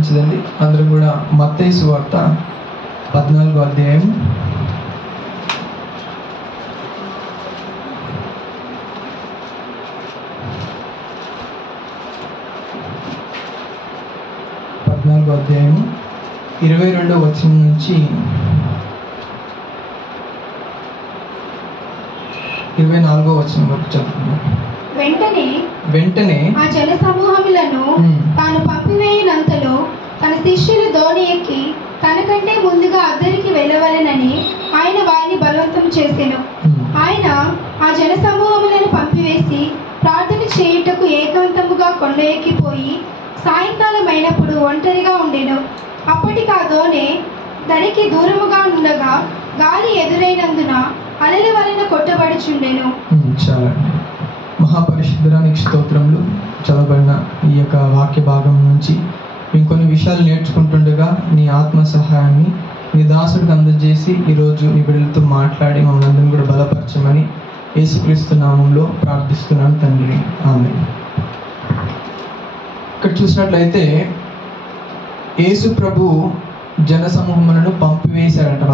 మంచిదండి. అందరూ కూడా మత్తయి సువార్త 14వ అధ్యాయం 22వ వచనం నుంచి 24వ వచనం వరకు చదువుకుందాం. వెంటనే ఆ జన సమూహములను తాను పంపివేయనంతలో తన శిష్యులు దోణి ఎక్కి తనకంటే ముందుగా అద్దరికి వెళ్ళవలెనని ఆయన వారిని బలవంతం చేసెను. ఆయన ఆ జన సమూహములను పంపివేసి ప్రార్థన చేయుటకు ఏకాంతముగా కొండ ఎక్కిపోయి సాయంకాలం అయినప్పుడు ఒంటరిగా ఉండెను. అప్పటికి ఆ దోణి దరికి దూరముగా ఉండగా గాలి ఎదురైనందున అలల వలన కొట్టబడుచుండెను. చాలా మహాపరిశుద్ధరానికి స్తోత్రములు. చదవబడిన ఈ యొక్క వాక్య భాగం నుంచి ఇంకొన్ని విషయాలు నేర్చుకుంటుండగా నీ ఆత్మ సహాయాన్ని నీ దాసుడికి అందజేసి ఈరోజు నీ బిడ్డలతో మాట్లాడి మమ్మల్ని అందరినీ కూడా బలపరచమని యేసుక్రీస్తు నామంలో ప్రార్థిస్తున్నాను తండ్రి, ఆమేన్. ఇక్కడ చూసినట్లయితే యేసు ప్రభు జన సమూహములను పంపివేశారంట.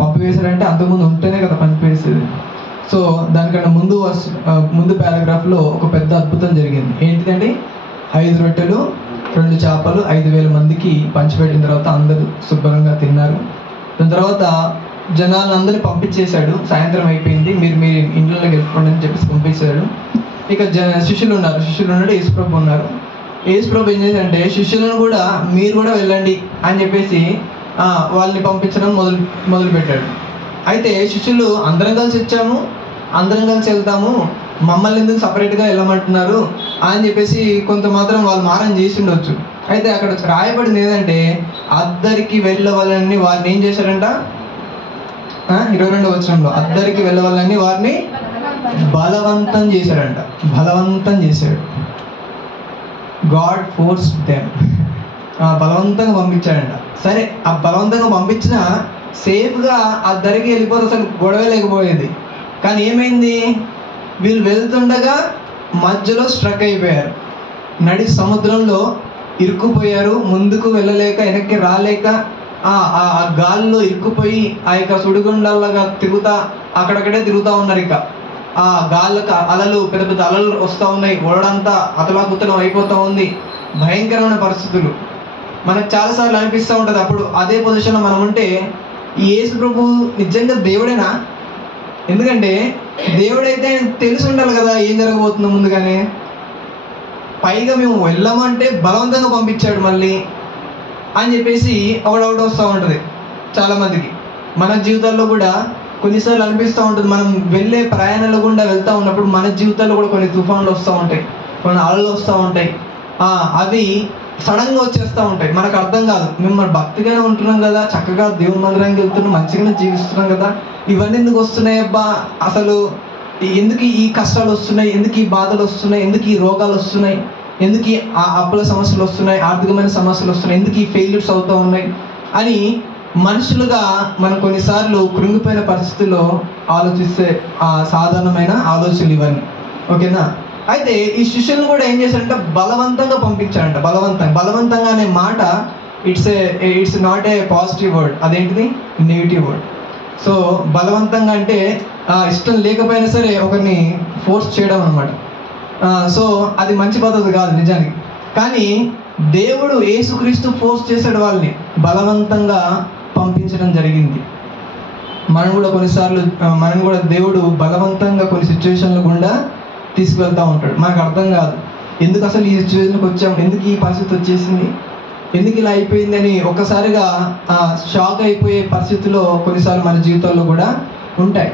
పంపివేశారంటే అంతకుముందు ఉంటేనే కదా పంపివేసేది. సో దానికన్నా ముందు పారాగ్రాఫ్లో ఒక పెద్ద అద్భుతం జరిగింది. ఏంటిదండి? 5 రొట్టెలు 2 చేపలు 5,000 మందికి పంచిపెట్టిన తర్వాత అందరూ శుభ్రంగా తిన్నారు. దాని తర్వాత జనాలందరినీ పంపించేశాడు. సాయంత్రం అయిపోయింది, మీరు మీ ఇంట్లోకి వెళ్ళిపోండి అని చెప్పేసి పంపించాడు. ఇక శిష్యులు ఉన్నాడు, యేసుప్రభు ఉన్నారు. యేసుప్రభు ఏం చేశాడంటే శిష్యులను కూడా మీరు కూడా వెళ్ళండి అని చెప్పేసి వాళ్ళని పంపించడం మొదలుపెట్టాడు. అయితే శిష్యులు అందరం కలిసి వచ్చాము, అందరం కలిసి వెళ్తాము, మమ్మల్ని ఎందుకు సపరేట్గా వెళ్ళమంటున్నారు అని చెప్పేసి కొంత మాత్రం వాళ్ళు మారం చేసి ఉండొచ్చు. అయితే అక్కడ రాయబడింది ఏంటంటే అద్దరికి వెళ్ళవాలని వారిని ఏం చేశారంట? 22వ వచనంలో అద్దరికి వెళ్ళవాలని వారిని బలవంతం చేశాడంట. బలవంతం చేశాడు. God force them. బలవంతంగా పంపించాడంట. సరే, ఆ బలవంతంగా పంపించిన సేఫ్గా ఆ దరికి వెళ్ళిపోతే అసలు గొడవ లేకపోయేది. కానీ ఏమైంది? వీళ్ళు వెళ్తుండగా మధ్యలో స్ట్రక్ అయిపోయారు. నడి సముద్రంలో ఇరుక్కుపోయారు. ముందుకు వెళ్ళలేక వెనక్కి రాలేక ఆ గాల్లో ఇరుక్కుపోయి ఆ యొక్క సుడిగుండాలాగా అక్కడక్కడే తిరుగుతూ ఉన్నారు. ఇక ఆ గాళ్ళకు అలలు, పెద్ద పెద్ద అలలు వస్తూ ఉన్నాయి. ఓడంతా అతలాకుతలం అయిపోతూ ఉంది. భయంకరమైన పరిస్థితులు. మనకు చాలాసార్లు అనిపిస్తూ ఉంటుంది. అప్పుడు అదే పొజిషన్లో మనం ఉంటే ఈ యేసు ప్రభు నిజంగా దేవుడేనా? ఎందుకంటే దేవుడైతే తెలిసి ఉండాలి కదా ఏం జరగబోతుందో ముందుగానే. పైగా మేము వెళ్ళమంటే బలవంతంగా పంపించాడు మళ్ళీ అని చెప్పేసి ఒకడొకటి వస్తూ ఉంటుంది చాలామందికి. మన జీవితాల్లో కూడా కొన్నిసార్లు అనిపిస్తూ ఉంటుంది, మనం వెళ్ళే ప్రయాణాలు గుండా వెళ్తూ ఉన్నప్పుడు మన జీవితాల్లో కూడా కొన్ని తుఫాన్లు వస్తూ ఉంటాయి, కొన్ని అలలు వస్తూ ఉంటాయి. అవి సడన్గా వచ్చేస్తూ ఉంటాయి. మనకు అర్థం కాదు. మేము మన భక్తిగానే ఉంటున్నాం కదా, చక్కగా దేవుని మందిరానికి వెళ్తున్నాం, మంచిగానే జీవిస్తున్నాం కదా, ఇవన్నీ ఎందుకు వస్తున్నాయి అబ్బా? అసలు ఎందుకు ఈ కష్టాలు వస్తున్నాయి? ఎందుకు ఈ బాధలు వస్తున్నాయి? ఎందుకు ఈ రోగాలు వస్తున్నాయి? ఎందుకు ఈ అప్పుల సమస్యలు వస్తున్నాయి? ఆర్థికమైన సమస్యలు వస్తున్నాయి? ఎందుకు ఈ ఫెయిల్యూర్స్ అవుతూ ఉన్నాయి అని మనుషులుగా మనం కొన్నిసార్లు కృంగిపోయిన పరిస్థితుల్లో ఆలోచిస్తే సాధారణమైన ఆలోచనలు ఇవన్నీ. ఓకేనా? అయితే ఈ శిష్యులను కూడా ఏం చేశారంటే బలవంతంగా పంపించారంట. బలవంతంగా అనే మాట it's not a positive word. అదేంటిది? Negative word. సో బలవంతంగా అంటే ఇష్టం లేకపోయినా సరే ఒకరిని ఫోర్స్ చేయడం అనమాట. సో అది మంచి పద్ధతి కాదు నిజానికి. కానీ దేవుడు యేసుక్రీస్తు ఫోర్స్ చేశాడు, వాళ్ళని బలవంతంగా పంపించడం జరిగింది. మనం కూడా కొన్నిసార్లు దేవుడు బలవంతంగా కొన్ని సిచ్యువేషన్లు గుండా తీసుకువెళ్తూ ఉంటాడు. మనకు అర్థం కాదు ఎందుకు అసలు ఈ సిచ్యువేషన్కి వచ్చాము, ఎందుకు ఈ పరిస్థితి వచ్చేసింది, ఎందుకు ఇలా అయిపోయిందని ఒక్కసారిగా షాక్ అయిపోయే పరిస్థితుల్లో కొన్నిసార్లు మన జీవితాల్లో కూడా ఉంటాయి.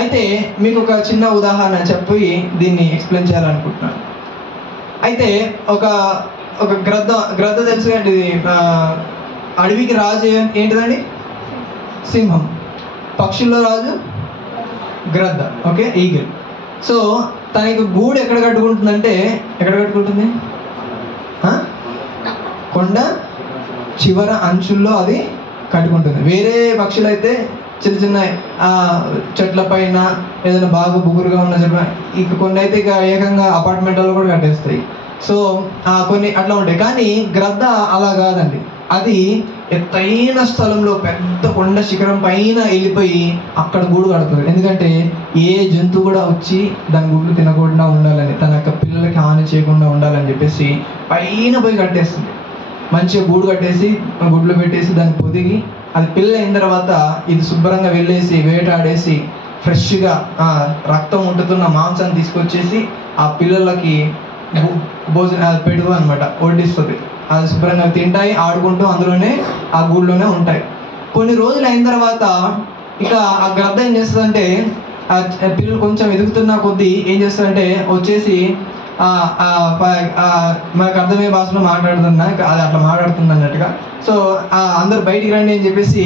అయితే మీకు ఒక చిన్న ఉదాహరణ చెప్పి దీన్ని ఎక్స్ప్లెయిన్ చేయాలనుకుంటున్నాను. అయితే ఒక గ్రద్ద తెలుసు అండి. అడవికి రాజు ఏంటిదండి? సింహం. పక్షుల్లో రాజు గ్రద్ద. Okay, eagle. సో తనకి గూడు ఎక్కడ కట్టుకుంటుందంటే ఎక్కడ కట్టుకుంటుంది? కొండ చివర అంచుల్లో అది కట్టుకుంటుంది. వేరే పక్షులు అయితే చిన్న చిన్న చెట్ల పైన ఏదైనా బాగా బుగురుగా ఉన్న చెట్ల, ఇక కొన్ని అయితే ఇక ఏకంగా అపార్ట్మెంట్లో కూడా కట్టేస్తాయి. సో కొన్ని అట్లా ఉంటాయి. కానీ గ్రద్ద అలా కాదండి. అది ఎత్తైన స్థలంలో పెద్ద కొండ శిఖరం పైన వెళ్ళిపోయి అక్కడ గూడు కడుతుంది. ఎందుకంటే ఏ జంతువు కూడా వచ్చి దాని గుడ్లు తినకుండా ఉండాలని, తన యొక్క పిల్లలకి హాని చేయకుండా ఉండాలని చెప్పేసి పైన పోయి కట్టేస్తుంది. మంచిగా గూడు కట్టేసి గుడ్లు పెట్టేసి దాన్ని పొదిగి అది పిల్ల అయిన తర్వాత ఇది శుభ్రంగా వెళ్ళేసి వేటాడేసి ఫ్రెష్గా రక్తం ఉంటుతున్న మాంసాన్ని తీసుకొచ్చేసి ఆ పిల్లలకి భోజనం పెడుతుంది అనమాట, వడ్డిస్తుంది. అది శుభ్రంగా తింటాయి, ఆడుకుంటూ అందులోనే ఆ గూడులోనే ఉంటాయి. కొన్ని రోజులు అయిన తర్వాత ఇక ఆ గ్రద్ద ఏం చేస్తుందంటే, ఆ పిల్లలు కొంచెం ఎదుగుతున్న కొద్దీ ఏం చేస్తుందంటే వచ్చేసి మనకు అర్థమయ్యే భాషలో మాట్లాడుతున్నా, అది అట్లా మాట్లాడుతుంది అన్నట్టుగా. సో అందరు బయటికి రండి అని చెప్పేసి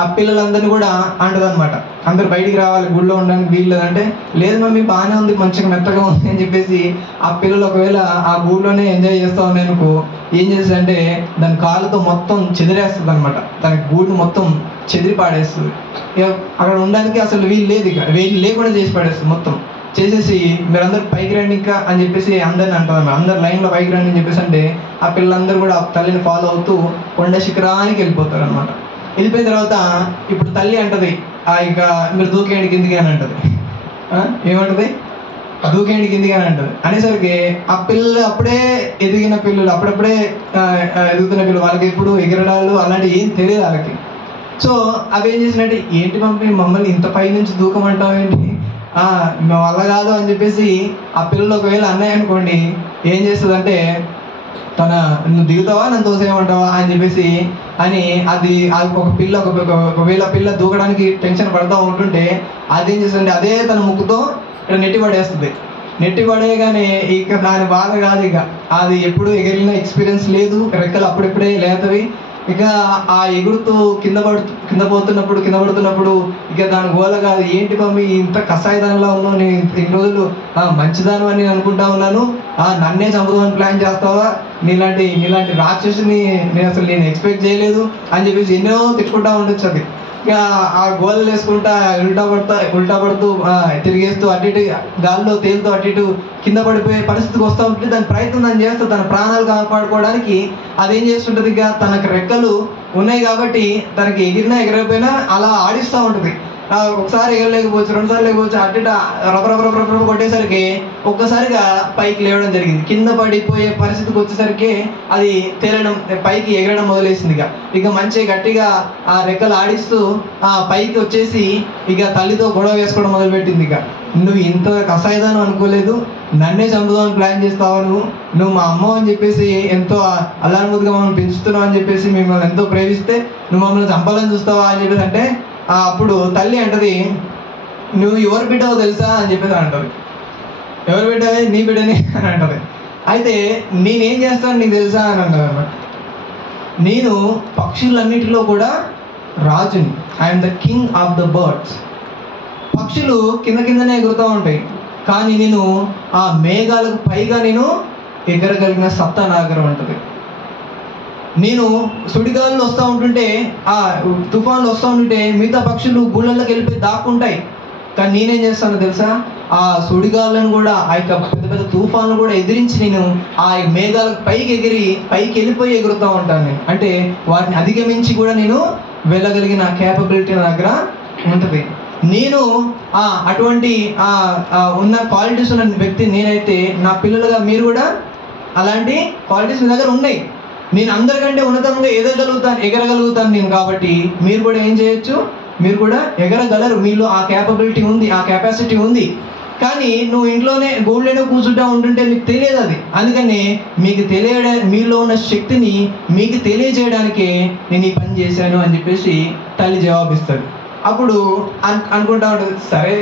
ఆ పిల్లలందరినీ కూడా అంటది అనమాట. అందరు బయటికి రావాలి, గుడిలో ఉండడానికి వీలు లేదంటే, లేదు మమ్మీ బాగానే ఉంది, మంచిగా మెత్తగా ఉంది అని చెప్పేసి ఆ పిల్లలు ఒకవేళ ఆ గూడులోనే ఎంజాయ్ చేస్తూ ఉన్నాయనుకో ఏం చేస్తుందంటే దాని కాళ్ళతో మొత్తం చెదిరేస్తుంది అనమాట. దాని గూడు మొత్తం చెదిరి పాడేస్తుంది. ఇక అక్కడ ఉండడానికి అసలు వీలు లేదు, ఇక వీలు లేకుండా చేసి పాడేస్తుంది. మొత్తం చేసేసి మీరందరూ పైకి రండి ఇంకా అని చెప్పేసి అందరిని అంటారు. అందరు లైన్లో పైకి రండి అని చెప్పేసి అంటే ఆ పిల్లలందరూ కూడా తల్లిని ఫాలో అవుతూ కొండ శిఖరానికి వెళ్ళిపోతారు అనమాట. వెళ్ళిపోయిన తర్వాత ఇప్పుడు తల్లి అంటది, ఇక మీరు దూకేయండి కిందికి అని అంటది. ఏమంటది? దూకేయండి కిందికి అని అంటది. అనేసరికి ఆ పిల్లలు అప్పుడే ఎదిగిన పిల్లలు, అప్పుడప్పుడే ఎదుగుతున్న పిల్లలు, వాళ్ళకి ఎప్పుడు ఎగరడాలు అలాంటివి ఏం తెలియదు వాళ్ళకి. సో అవి ఏం చేసినట్టు, ఏంటి మమ్మల్ని ఇంత పై నుంచి దూకమంటావు ఏంటి, వల్ల కాదు అని చెప్పేసి ఆ పిల్లలు ఒకవేళ అన్నాయి అనుకోండి ఏం చేస్తుందంటే, నువ్వు దిగుతావా నన్ను తోసేయమంటావా అని చెప్పేసి అని అది ఒక పిల్ల ఒకవేళ పిల్ల దూకడానికి టెన్షన్ పడతా ఉంటుంటే అదేం చేస్తుందంటే అదే తన ముక్కుతో ఇక్కడ నెట్టి పడేస్తుంది. నెట్టి పడేయగానే ఇక దాని బాధ కాదు, ఇక అది ఎప్పుడు ఎగిరిన ఎక్స్పీరియన్స్ లేదు, రెక్కలు అప్పుడెప్పుడే లేతవి. ఇక ఆ ఎగురుతూ కింద పడుతున్నప్పుడు ఇక దాని గోల కాదు, ఏంటి మమ్మీ ఇంత కషాయదానిలా ఉన్నావు, నేను ఇన్ని రోజులు మంచిదాను అని నేను అనుకుంటా ఉన్నాను, నన్నే చంపుదామని ప్లాన్ చేస్తావా, నీలాంటి రాక్షసుని నేను ఎక్స్పెక్ట్ చేయలేదు అని చెప్పేసి ఎన్నో తిట్టుకుంటా ఉండొచ్చు. అది ఇక ఆ గోళ్ళు వేసుకుంటా ఉల్టా పడుతూ తిరిగేస్తూ అటు ఇటు గాల్లో తేలుతూ అటు ఇటు కింద పడిపోయే పరిస్థితికి వస్తూ ఉంటుంది. దాని ప్రయత్నం దాన్ని చేస్తూ తన ప్రాణాలు కాపాడుకోవడానికి అదేం చేస్తుంటుంది, ఇక తనకు రెక్కలు ఉన్నాయి కాబట్టి తనకి ఎగిరినా ఎగరకపోయినా అలా ఆడిస్తూ ఉంటుంది. ఒకసారి ఎగరలేకపోవచ్చు, రెండుసార్లు లేకపోవచ్చు, అటు రబరబ కొట్టేసరికి ఒక్కసారిగా పైకి లేవడం జరిగింది. కింద పడిపోయే పరిస్థితికి వచ్చేసరికి అది తేలడం, పైకి ఎగరడం మొదలేసింది. ఇక మంచిగా గట్టిగా ఆ రెక్కలు ఆడిస్తూ పైకి వచ్చేసి ఇక తల్లితో గొడవ వేసుకోవడం మొదలుపెట్టింది. ఇక నువ్వు ఇంత కషాయదానం అనుకోలేదు, నన్నే చంపుదామని ప్లాన్ చేస్తావా, నువ్వు మా అమ్మ అని చెప్పేసి ఎంతో అల్లానుమతిగా మమ్మల్ని పెంచుతున్నావు అని చెప్పేసి మిమ్మల్ని ఎంతో ప్రేమిస్తే నువ్వు మమ్మల్ని చంపాలని చూస్తావా అని చెప్పేసి అంటే అప్పుడు తల్లి అంటది, నువ్వు ఎవరు బిడ్డవో తెలుసా అని చెప్పేసి అంటది. ఎవరు బిడ్డవే? నీ బిడ్డని అని అంటది. అయితే నేనేం చేస్తాను నీకు తెలుసా అని అంటది అన్నమాట. నేను పక్షులన్నిటిలో కూడా రాజుని, I'm the king of the birds. పక్షులు కిందనే ఎగురుతూ ఉంటాయి, కానీ నేను ఆ మేఘాలకు పైగా నేను ఎగరగలిగిన సత్తా నా దగ్గర ఉంటుంది. నేను సుడిగాలు వస్తూ ఉంటుంటే, ఆ తుఫాన్లు వస్తూ ఉంటుంటే మిగతా పక్షులు గుళ్ళల్లోకి వెళ్ళిపోయి దాక్కుంటాయి, కానీ నేనేం చేస్తానో తెలుసా, ఆ సుడిగాళ్ళను కూడా ఆ యొక్క పెద్ద తుఫాన్లు కూడా ఎదిరించి నేను ఆ మేఘాలకు పైకి వెళ్ళిపోయి ఎగురుతూ ఉంటాను. నేను అంటే వాటిని అధిగమించి కూడా నేను వెళ్ళగలిగిన క్యాపబిలిటీ నా దగ్గర ఉంటుంది. నేను అటువంటి ఉన్న క్వాలిటీస్ ఉన్న వ్యక్తి నేనైతే, నా పిల్లలుగా మీరు కూడా అలాంటి క్వాలిటీస్ మీ దగ్గర ఉన్నాయి. నేను అందరికంటే ఉన్నతంగా ఎగరగలుగుతాను నేను, కాబట్టి మీరు కూడా ఏం చేయొచ్చు, మీరు కూడా ఎగరగలరు. మీలో ఆ క్యాపబిలిటీ ఉంది, ఆ కెపాసిటీ ఉంది. కానీ నువ్వు ఇంట్లోనే గూళ్ళనే కూర్చుంటా ఉంటుంటే మీకు తెలియదు అది. అందుకని మీలో ఉన్న శక్తిని మీకు తెలియజేయడానికే నేను ఈ పని చేశాను అని చెప్పేసి తల్లి జవాబిస్తాడు. అప్పుడు అనుకుంటా ఉంటుంది, సరే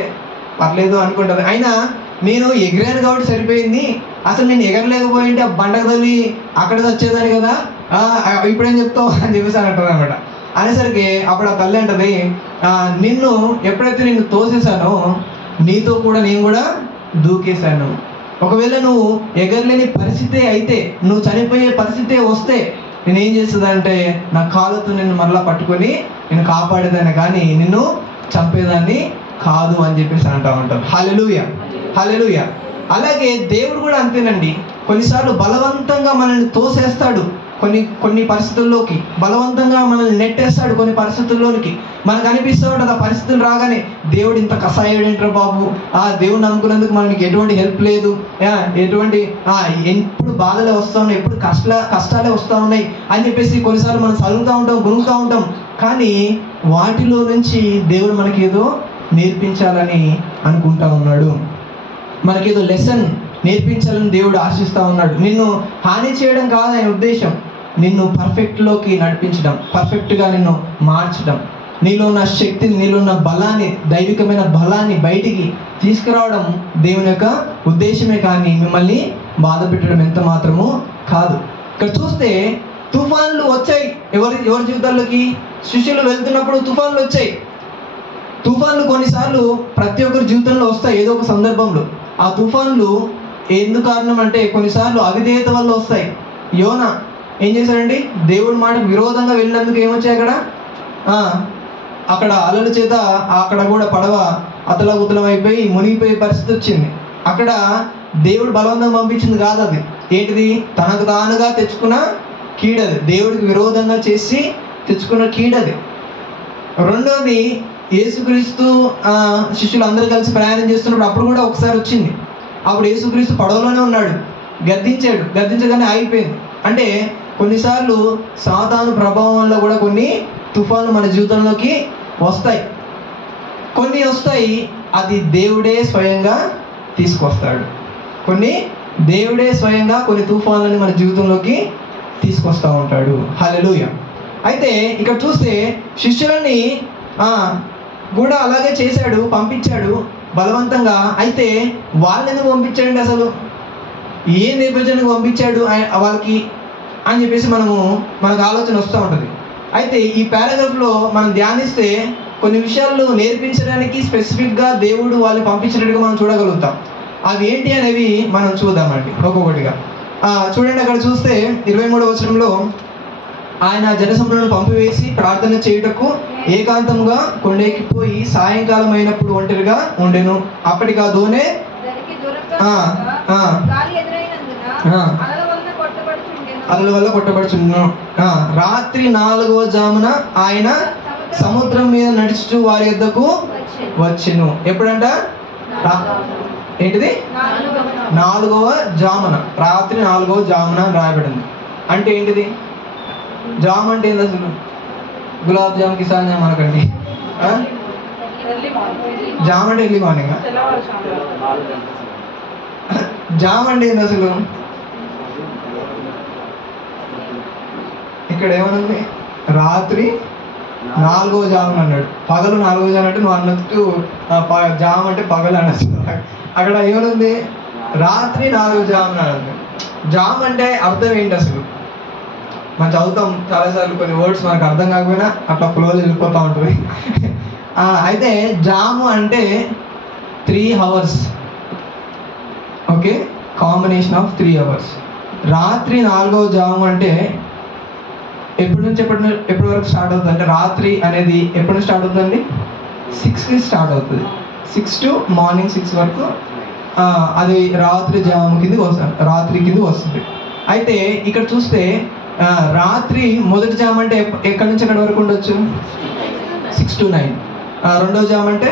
పర్లేదు అనుకుంటుంది. అయినా నేను ఎగిరాను కాబట్టి సరిపోయింది, అసలు నేను ఎగరలేకపోయింటే ఆ బండకు తల్లి అక్కడ వచ్చేదాన్ని కదా, ఇప్పుడేం చెప్తావు అని చెప్పేసి అంటుంది అనమాట. అనేసరికి అప్పుడు ఆ తల్లి అంటది, ఎప్పుడైతే నిన్ను తోసేసానో నీతో కూడా నేను కూడా దూకేశాను. ఒకవేళ నువ్వు ఎగరలేని పరిస్థితే అయితే, నువ్వు చనిపోయే పరిస్థితే వస్తే నేనేం చేస్తుందంటే నా కాళ్ళతో నిన్ను మరలా పట్టుకొని నేను కాపాడేదాన్ని, కానీ నిన్ను చంపేదాన్ని కాదు అని చెప్పేసి అంటా ఉంటాను. హల్లెలూయా, హల్లెలూయా. అలాగే దేవుడు కూడా అంతేనండి. కొన్నిసార్లు బలవంతంగా మనల్ని తోసేస్తాడు, కొన్ని పరిస్థితుల్లోకి బలవంతంగా మనల్ని నెట్టేస్తాడు. కొన్ని పరిస్థితుల్లోనికి మనకు అనిపిస్తూ ఉంటుంది, ఆ పరిస్థితులు రాగానే దేవుడు ఇంత కషాయుడు ఏంట్రా బాబు, దేవుడు నమ్ముకున్నందుకు మనకి ఎటువంటి హెల్ప్ లేదు, ఎటువంటి ఎప్పుడు బాధలే వస్తూ ఉన్నాయి, ఎప్పుడు కష్టాలే వస్తూ ఉన్నాయి అని చెప్పేసి కొన్నిసార్లు మనం చదువుతూ ఉంటాం, గురుగుతూ ఉంటాం. కానీ వాటిలో నుంచి దేవుడు మనకి ఏదో నేర్పించాలని అనుకుంటా ఉన్నాడు, మనకేదో లెసన్ నేర్పించాలని దేవుడు ఆశిస్తూ ఉన్నాడు. నిన్ను హాని చేయడం కాదు ఆయన ఉద్దేశం, నిన్ను పర్ఫెక్ట్లోకి నడిపించడం, పర్ఫెక్ట్గా నిన్ను మార్చడం, నీలో ఉన్న శక్తిని, నీలో ఉన్న బలాన్ని, దైవికమైన బలాన్ని బయటికి తీసుకురావడం దేవుని యొక్క ఉద్దేశమే, కానీ మిమ్మల్ని బాధ పెట్టడం ఎంత మాత్రము కాదు. ఇక్కడ చూస్తే తుఫాన్లు వచ్చాయి ఎవరి జీవితాల్లోకి. శిష్యులు వెళ్తున్నప్పుడు తుఫాన్లు వచ్చాయి. తుఫాన్లు కొన్నిసార్లు ప్రతి ఒక్కరి జీవితంలో వస్తాయి ఏదో ఒక సందర్భంలో. ఆ తుఫాన్లు ఎందుకు కారణం అంటే కొన్నిసార్లు అవిధేయత వల్ల వస్తాయి. యోనా ఏం చేశాడండి, దేవుడి మాటకు విరోధంగా వెళ్ళినందుకు ఏమొచ్చాయి అక్కడ అలల చేత అక్కడ కూడా పడవ అతలకుతలం అయిపోయి మునిగిపోయే పరిస్థితి వచ్చింది. అక్కడ దేవుడు బలవంతంగా పంపించింది కాదు, అది ఏంటిది, తనకు తానుగా తెచ్చుకున్న కీడది, దేవుడికి విరోధంగా చేసి తెచ్చుకున్న కీడది. రెండోది, యేసుక్రీస్తు శిష్యులు అందరూ కలిసి ప్రయాణం చేస్తున్నప్పుడు అప్పుడు కూడా ఒకసారి వచ్చింది. అప్పుడు యేసుక్రీస్తు పడవలోనే ఉన్నాడు, గద్దించగానే ఆగిపోయింది. అంటే కొన్నిసార్లు సాతాను ప్రభావం వల్ల కూడా కొన్ని తుఫాన్లు మన జీవితంలోకి వస్తాయి. కొన్ని వస్తాయి అది దేవుడే స్వయంగా తీసుకొస్తాడు. దేవుడే స్వయంగా కొన్ని తుఫాన్లని మన జీవితంలోకి తీసుకొస్తూ ఉంటాడు. హల్లెలూయా. అయితే ఇక్కడ చూస్తే శిష్యులని కూడా అలాగే చేశాడు, పంపించాడు బలవంతంగా. అయితే వాళ్ళని ఎందుకు పంపించాడండి, అసలు ఏ నేపథ్యానికి పంపించాడు వాళ్ళకి అని చెప్పేసి మనకు ఆలోచన వస్తూ ఉంటుంది. అయితే ఈ పారాగ్రాఫ్లో మనం ధ్యానిస్తే కొన్ని విషయాలు నేర్పించడానికి స్పెసిఫిక్గా దేవుడు వాళ్ళని పంపించినట్టుగా మనం చూడగలుగుతాం. అవి ఏంటి అనేవి మనం చూద్దామండి ఒక్కొక్కటిగా. చూడండి, అక్కడ చూస్తే 23వ వచనంలో, ఆయన జనసమూహలను పంపివేసి ప్రార్థన చేయుటకు ఏకాంతముగా కొండెక్కిపోయి సాయంకాలం అయినప్పుడు ఒంటరిగా ఉండెను. అప్పటికి ఆ దోణె అలల వల్ల కొట్టబడుచుండెను. రాత్రి 4వ జామున ఆయన సముద్రం మీద నడుచుచు వారి యొద్దకు వచ్చెను. ఎప్పుడంట, ఏంటిది, 4వ జామున, రాత్రి 4వ జామున అని రాయబడింది. అంటే ఏంటిది, జామ్ అంటే ఏంది అసలు? గులాబ్ జామ్, కిసాన్ జామ్ అనకండి. జామ్ అంటే ఎర్లీ మార్నింగ్. జామ్ అంటే ఏంది అసలు? ఇక్కడ ఏమనుంది, రాత్రి 4వ జామున అన్నాడు, పగలు 4వ జామున అంటే నువ్వు అన్నట్టు జామ్ అంటే పగలు అనొచ్చు. అక్కడ ఏమనుంది, రాత్రి 4వ జామున అన్నది. జామ్ అంటే అర్థం ఏంటి అసలు? మనం చదువుతాం చాలాసార్లు, కొన్ని వర్డ్స్ మనకు అర్థం కాకపోయినా అట్లా ఫ్లోలో వెళ్ళిపోతూ ఉంటుంది. అయితే జాము అంటే 3 hours, okay, combination of 3 hours. రాత్రి 4వ జాము అంటే ఎప్పటి నుంచి ఎప్పటి వరకు స్టార్ట్ అవుతుంది అంటే, రాత్రి అనేది ఎప్పటి నుంచి స్టార్ట్ అవుతుందండి? 6కి స్టార్ట్ అవుతుంది. 6 to మార్నింగ్ 6 వరకు అది రాత్రి జాము కింద వస్తుంది. అయితే ఇక్కడ చూస్తే రాత్రి మొదటి జాము అంటే ఎక్కడి నుంచి ఎక్కడి వరకు ఉండొచ్చు? 6 to 9. రెండవ జాము అంటే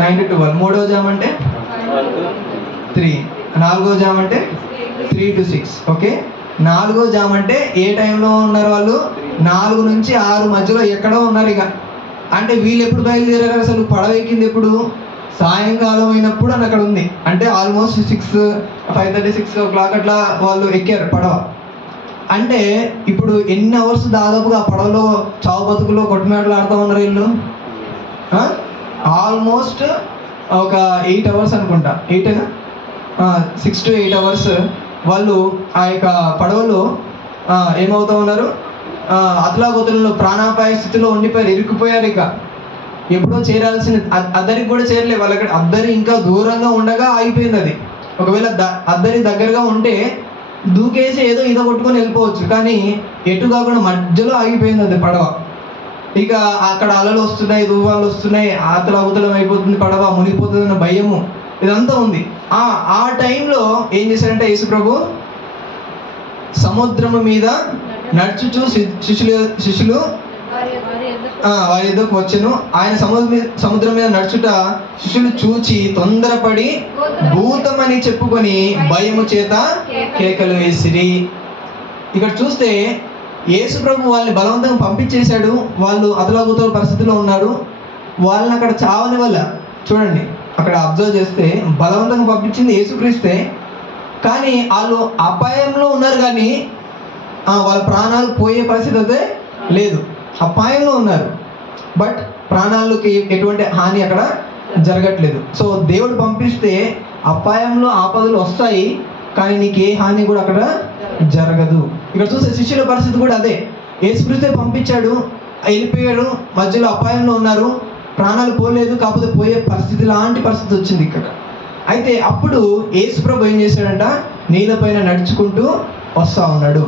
9 to 12. మూడవ జాము అంటే 3. నాలుగో జాము అంటే 3 to 6. ఓకే, 4వ జాము అంటే ఏ టైంలో ఉన్నారు వాళ్ళు? 4 నుంచి 6 మధ్యలో ఎక్కడో ఉన్నారు. ఇక అంటే వీళ్ళు ఎప్పుడు బయలుదేరారు అసలు? పడవ ఎక్కింది ఎప్పుడు? సాయంకాలం అయినప్పుడు అని అక్కడ ఉంది. అంటే ఆల్మోస్ట్ 5:30, 6 o'clock అట్లా వాళ్ళు ఎక్కారు పడవ. అంటే ఇప్పుడు ఎన్ని అవర్స్ దాదాపుగా పడవలో చావు బతుకులో కొట్టుమేటలు ఆడుతూ ఉన్నారు వీళ్ళు? ఆల్మోస్ట్ ఒక 8 hours అనుకుంటా. 6 to 8 hours వాళ్ళు ఆ యొక్క పడవలో ఏమవుతూ ఉన్నారు? అతలాకుతలంలో ప్రాణాపాయ స్థితిలో ఉండిపోయారు, ఇరుక్కుపోయారు. ఇక ఎప్పుడో చేరాల్సిన అద్దరికి కూడా చేరలే వాళ్ళు. అక్కడ అద్దరి ఇంకా దూరంగా ఉండగా ఆగిపోయింది అది. ఒకవేళ అద్దరి దగ్గరగా ఉంటే దూకేసి ఏదో ఇదో కొట్టుకొని వెళ్ళిపోవచ్చు, కానీ ఎటు కాకుండా మధ్యలో ఆగిపోయింది అది పడవ. ఇక అక్కడ అలలు వస్తున్నాయి, తుఫాన్లు వస్తున్నాయి, అతలాకుతలం అయిపోతుంది పడవ, మునిగిపోతుందన్న భయము. ఇదంతా ఉంది. ఆ టైంలో ఏం చేశారంటే యేసు ప్రభు సముద్రము మీద నడుచుచు శిష్యులు వారి ఎదుకు వచ్చెను. ఆయన సముద్రం మీద నడుచుట శిష్యులు చూచి తొందరపడి భూతమని చెప్పుకొని భయము చేత కేకలు వేసిరి. ఇక్కడ చూస్తే యేసు ప్రభు వాళ్ళని బలవంతంగా పంపించేశాడు. వాళ్ళు అతలాకుతల పరిస్థితిలో ఉన్నారు. వాళ్ళని అక్కడ చావని వల్ల చూడండి, అక్కడ అబ్జర్వ్ చేస్తే బలవంతంగా పంపించింది యేసుక్రీస్తే. కానీ వాళ్ళు అపాయంలో ఉన్నారు, కానీ వాళ్ళ ప్రాణాలు పోయే పరిస్థితి అయితే లేదు. అపాయంలో ఉన్నారు, బట్ ప్రాణాలకి ఎటువంటి హాని అక్కడ జరగట్లేదు. సో దేవుడు పంపిస్తే అపాయంలో ఆపదలు వస్తాయి, కానీ నీకు ఏ హాని కూడా అక్కడ జరగదు. ఇక్కడ చూస్తే శిష్యుల పరిస్థితి కూడా అదే. యేసుక్రీస్తే పంపించాడు, వెళ్ళిపోయాడు, మధ్యలో అపాయంలో ఉన్నారు, ప్రాణాలు పోలేదు, కాకపోతే పోయే పరిస్థితి లాంటి పరిస్థితి వచ్చింది ఇక్కడ. అయితే అప్పుడు యేసు ప్రభు ఏం చేశాడంట, నీళ్ళపైన నడుచుకుంటూ వస్తూ ఉన్నాడు.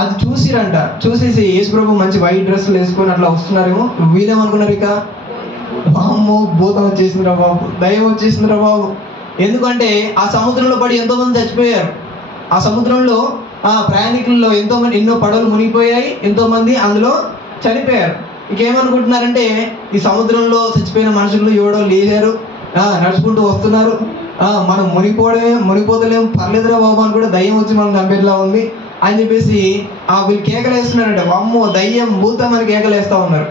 అది చూసిరంట. చూసేసి యేసు ప్రభు మంచి వైట్ డ్రెస్సులు వేసుకొని అట్లా వస్తున్నారేమో. వీళ్ళేమనుకున్నారు, ఇక అమ్మో భూతం వచ్చేసిందిరా బాబు, దయ్యం వచ్చేసిందిరా బాబు. ఎందుకంటే ఆ సముద్రంలో పడి ఎంతోమంది చచ్చిపోయారు. ఆ సముద్రంలో ప్రయాణికుల్లో ఎన్నో పడవలు మునిగిపోయాయి, ఎంతోమంది అందులో చనిపోయారు. ఇంకేమనుకుంటున్నారంటే ఈ సముద్రంలో చచ్చిపోయిన మనుషులు ఎవడో లేచారు, నడుచుకుంటూ వస్తున్నారు, మనం మునిగిపోతలేం, పర్లేదురా బాబు అని కూడా దయ్యం వచ్చి మనం చంపేలా ఉంది అని చెప్పేసి వీళ్ళు కేకలు వేస్తున్నారంటే, అమ్మో దయ్యం భూతం అని కేకలు వేస్తూ ఉన్నారు.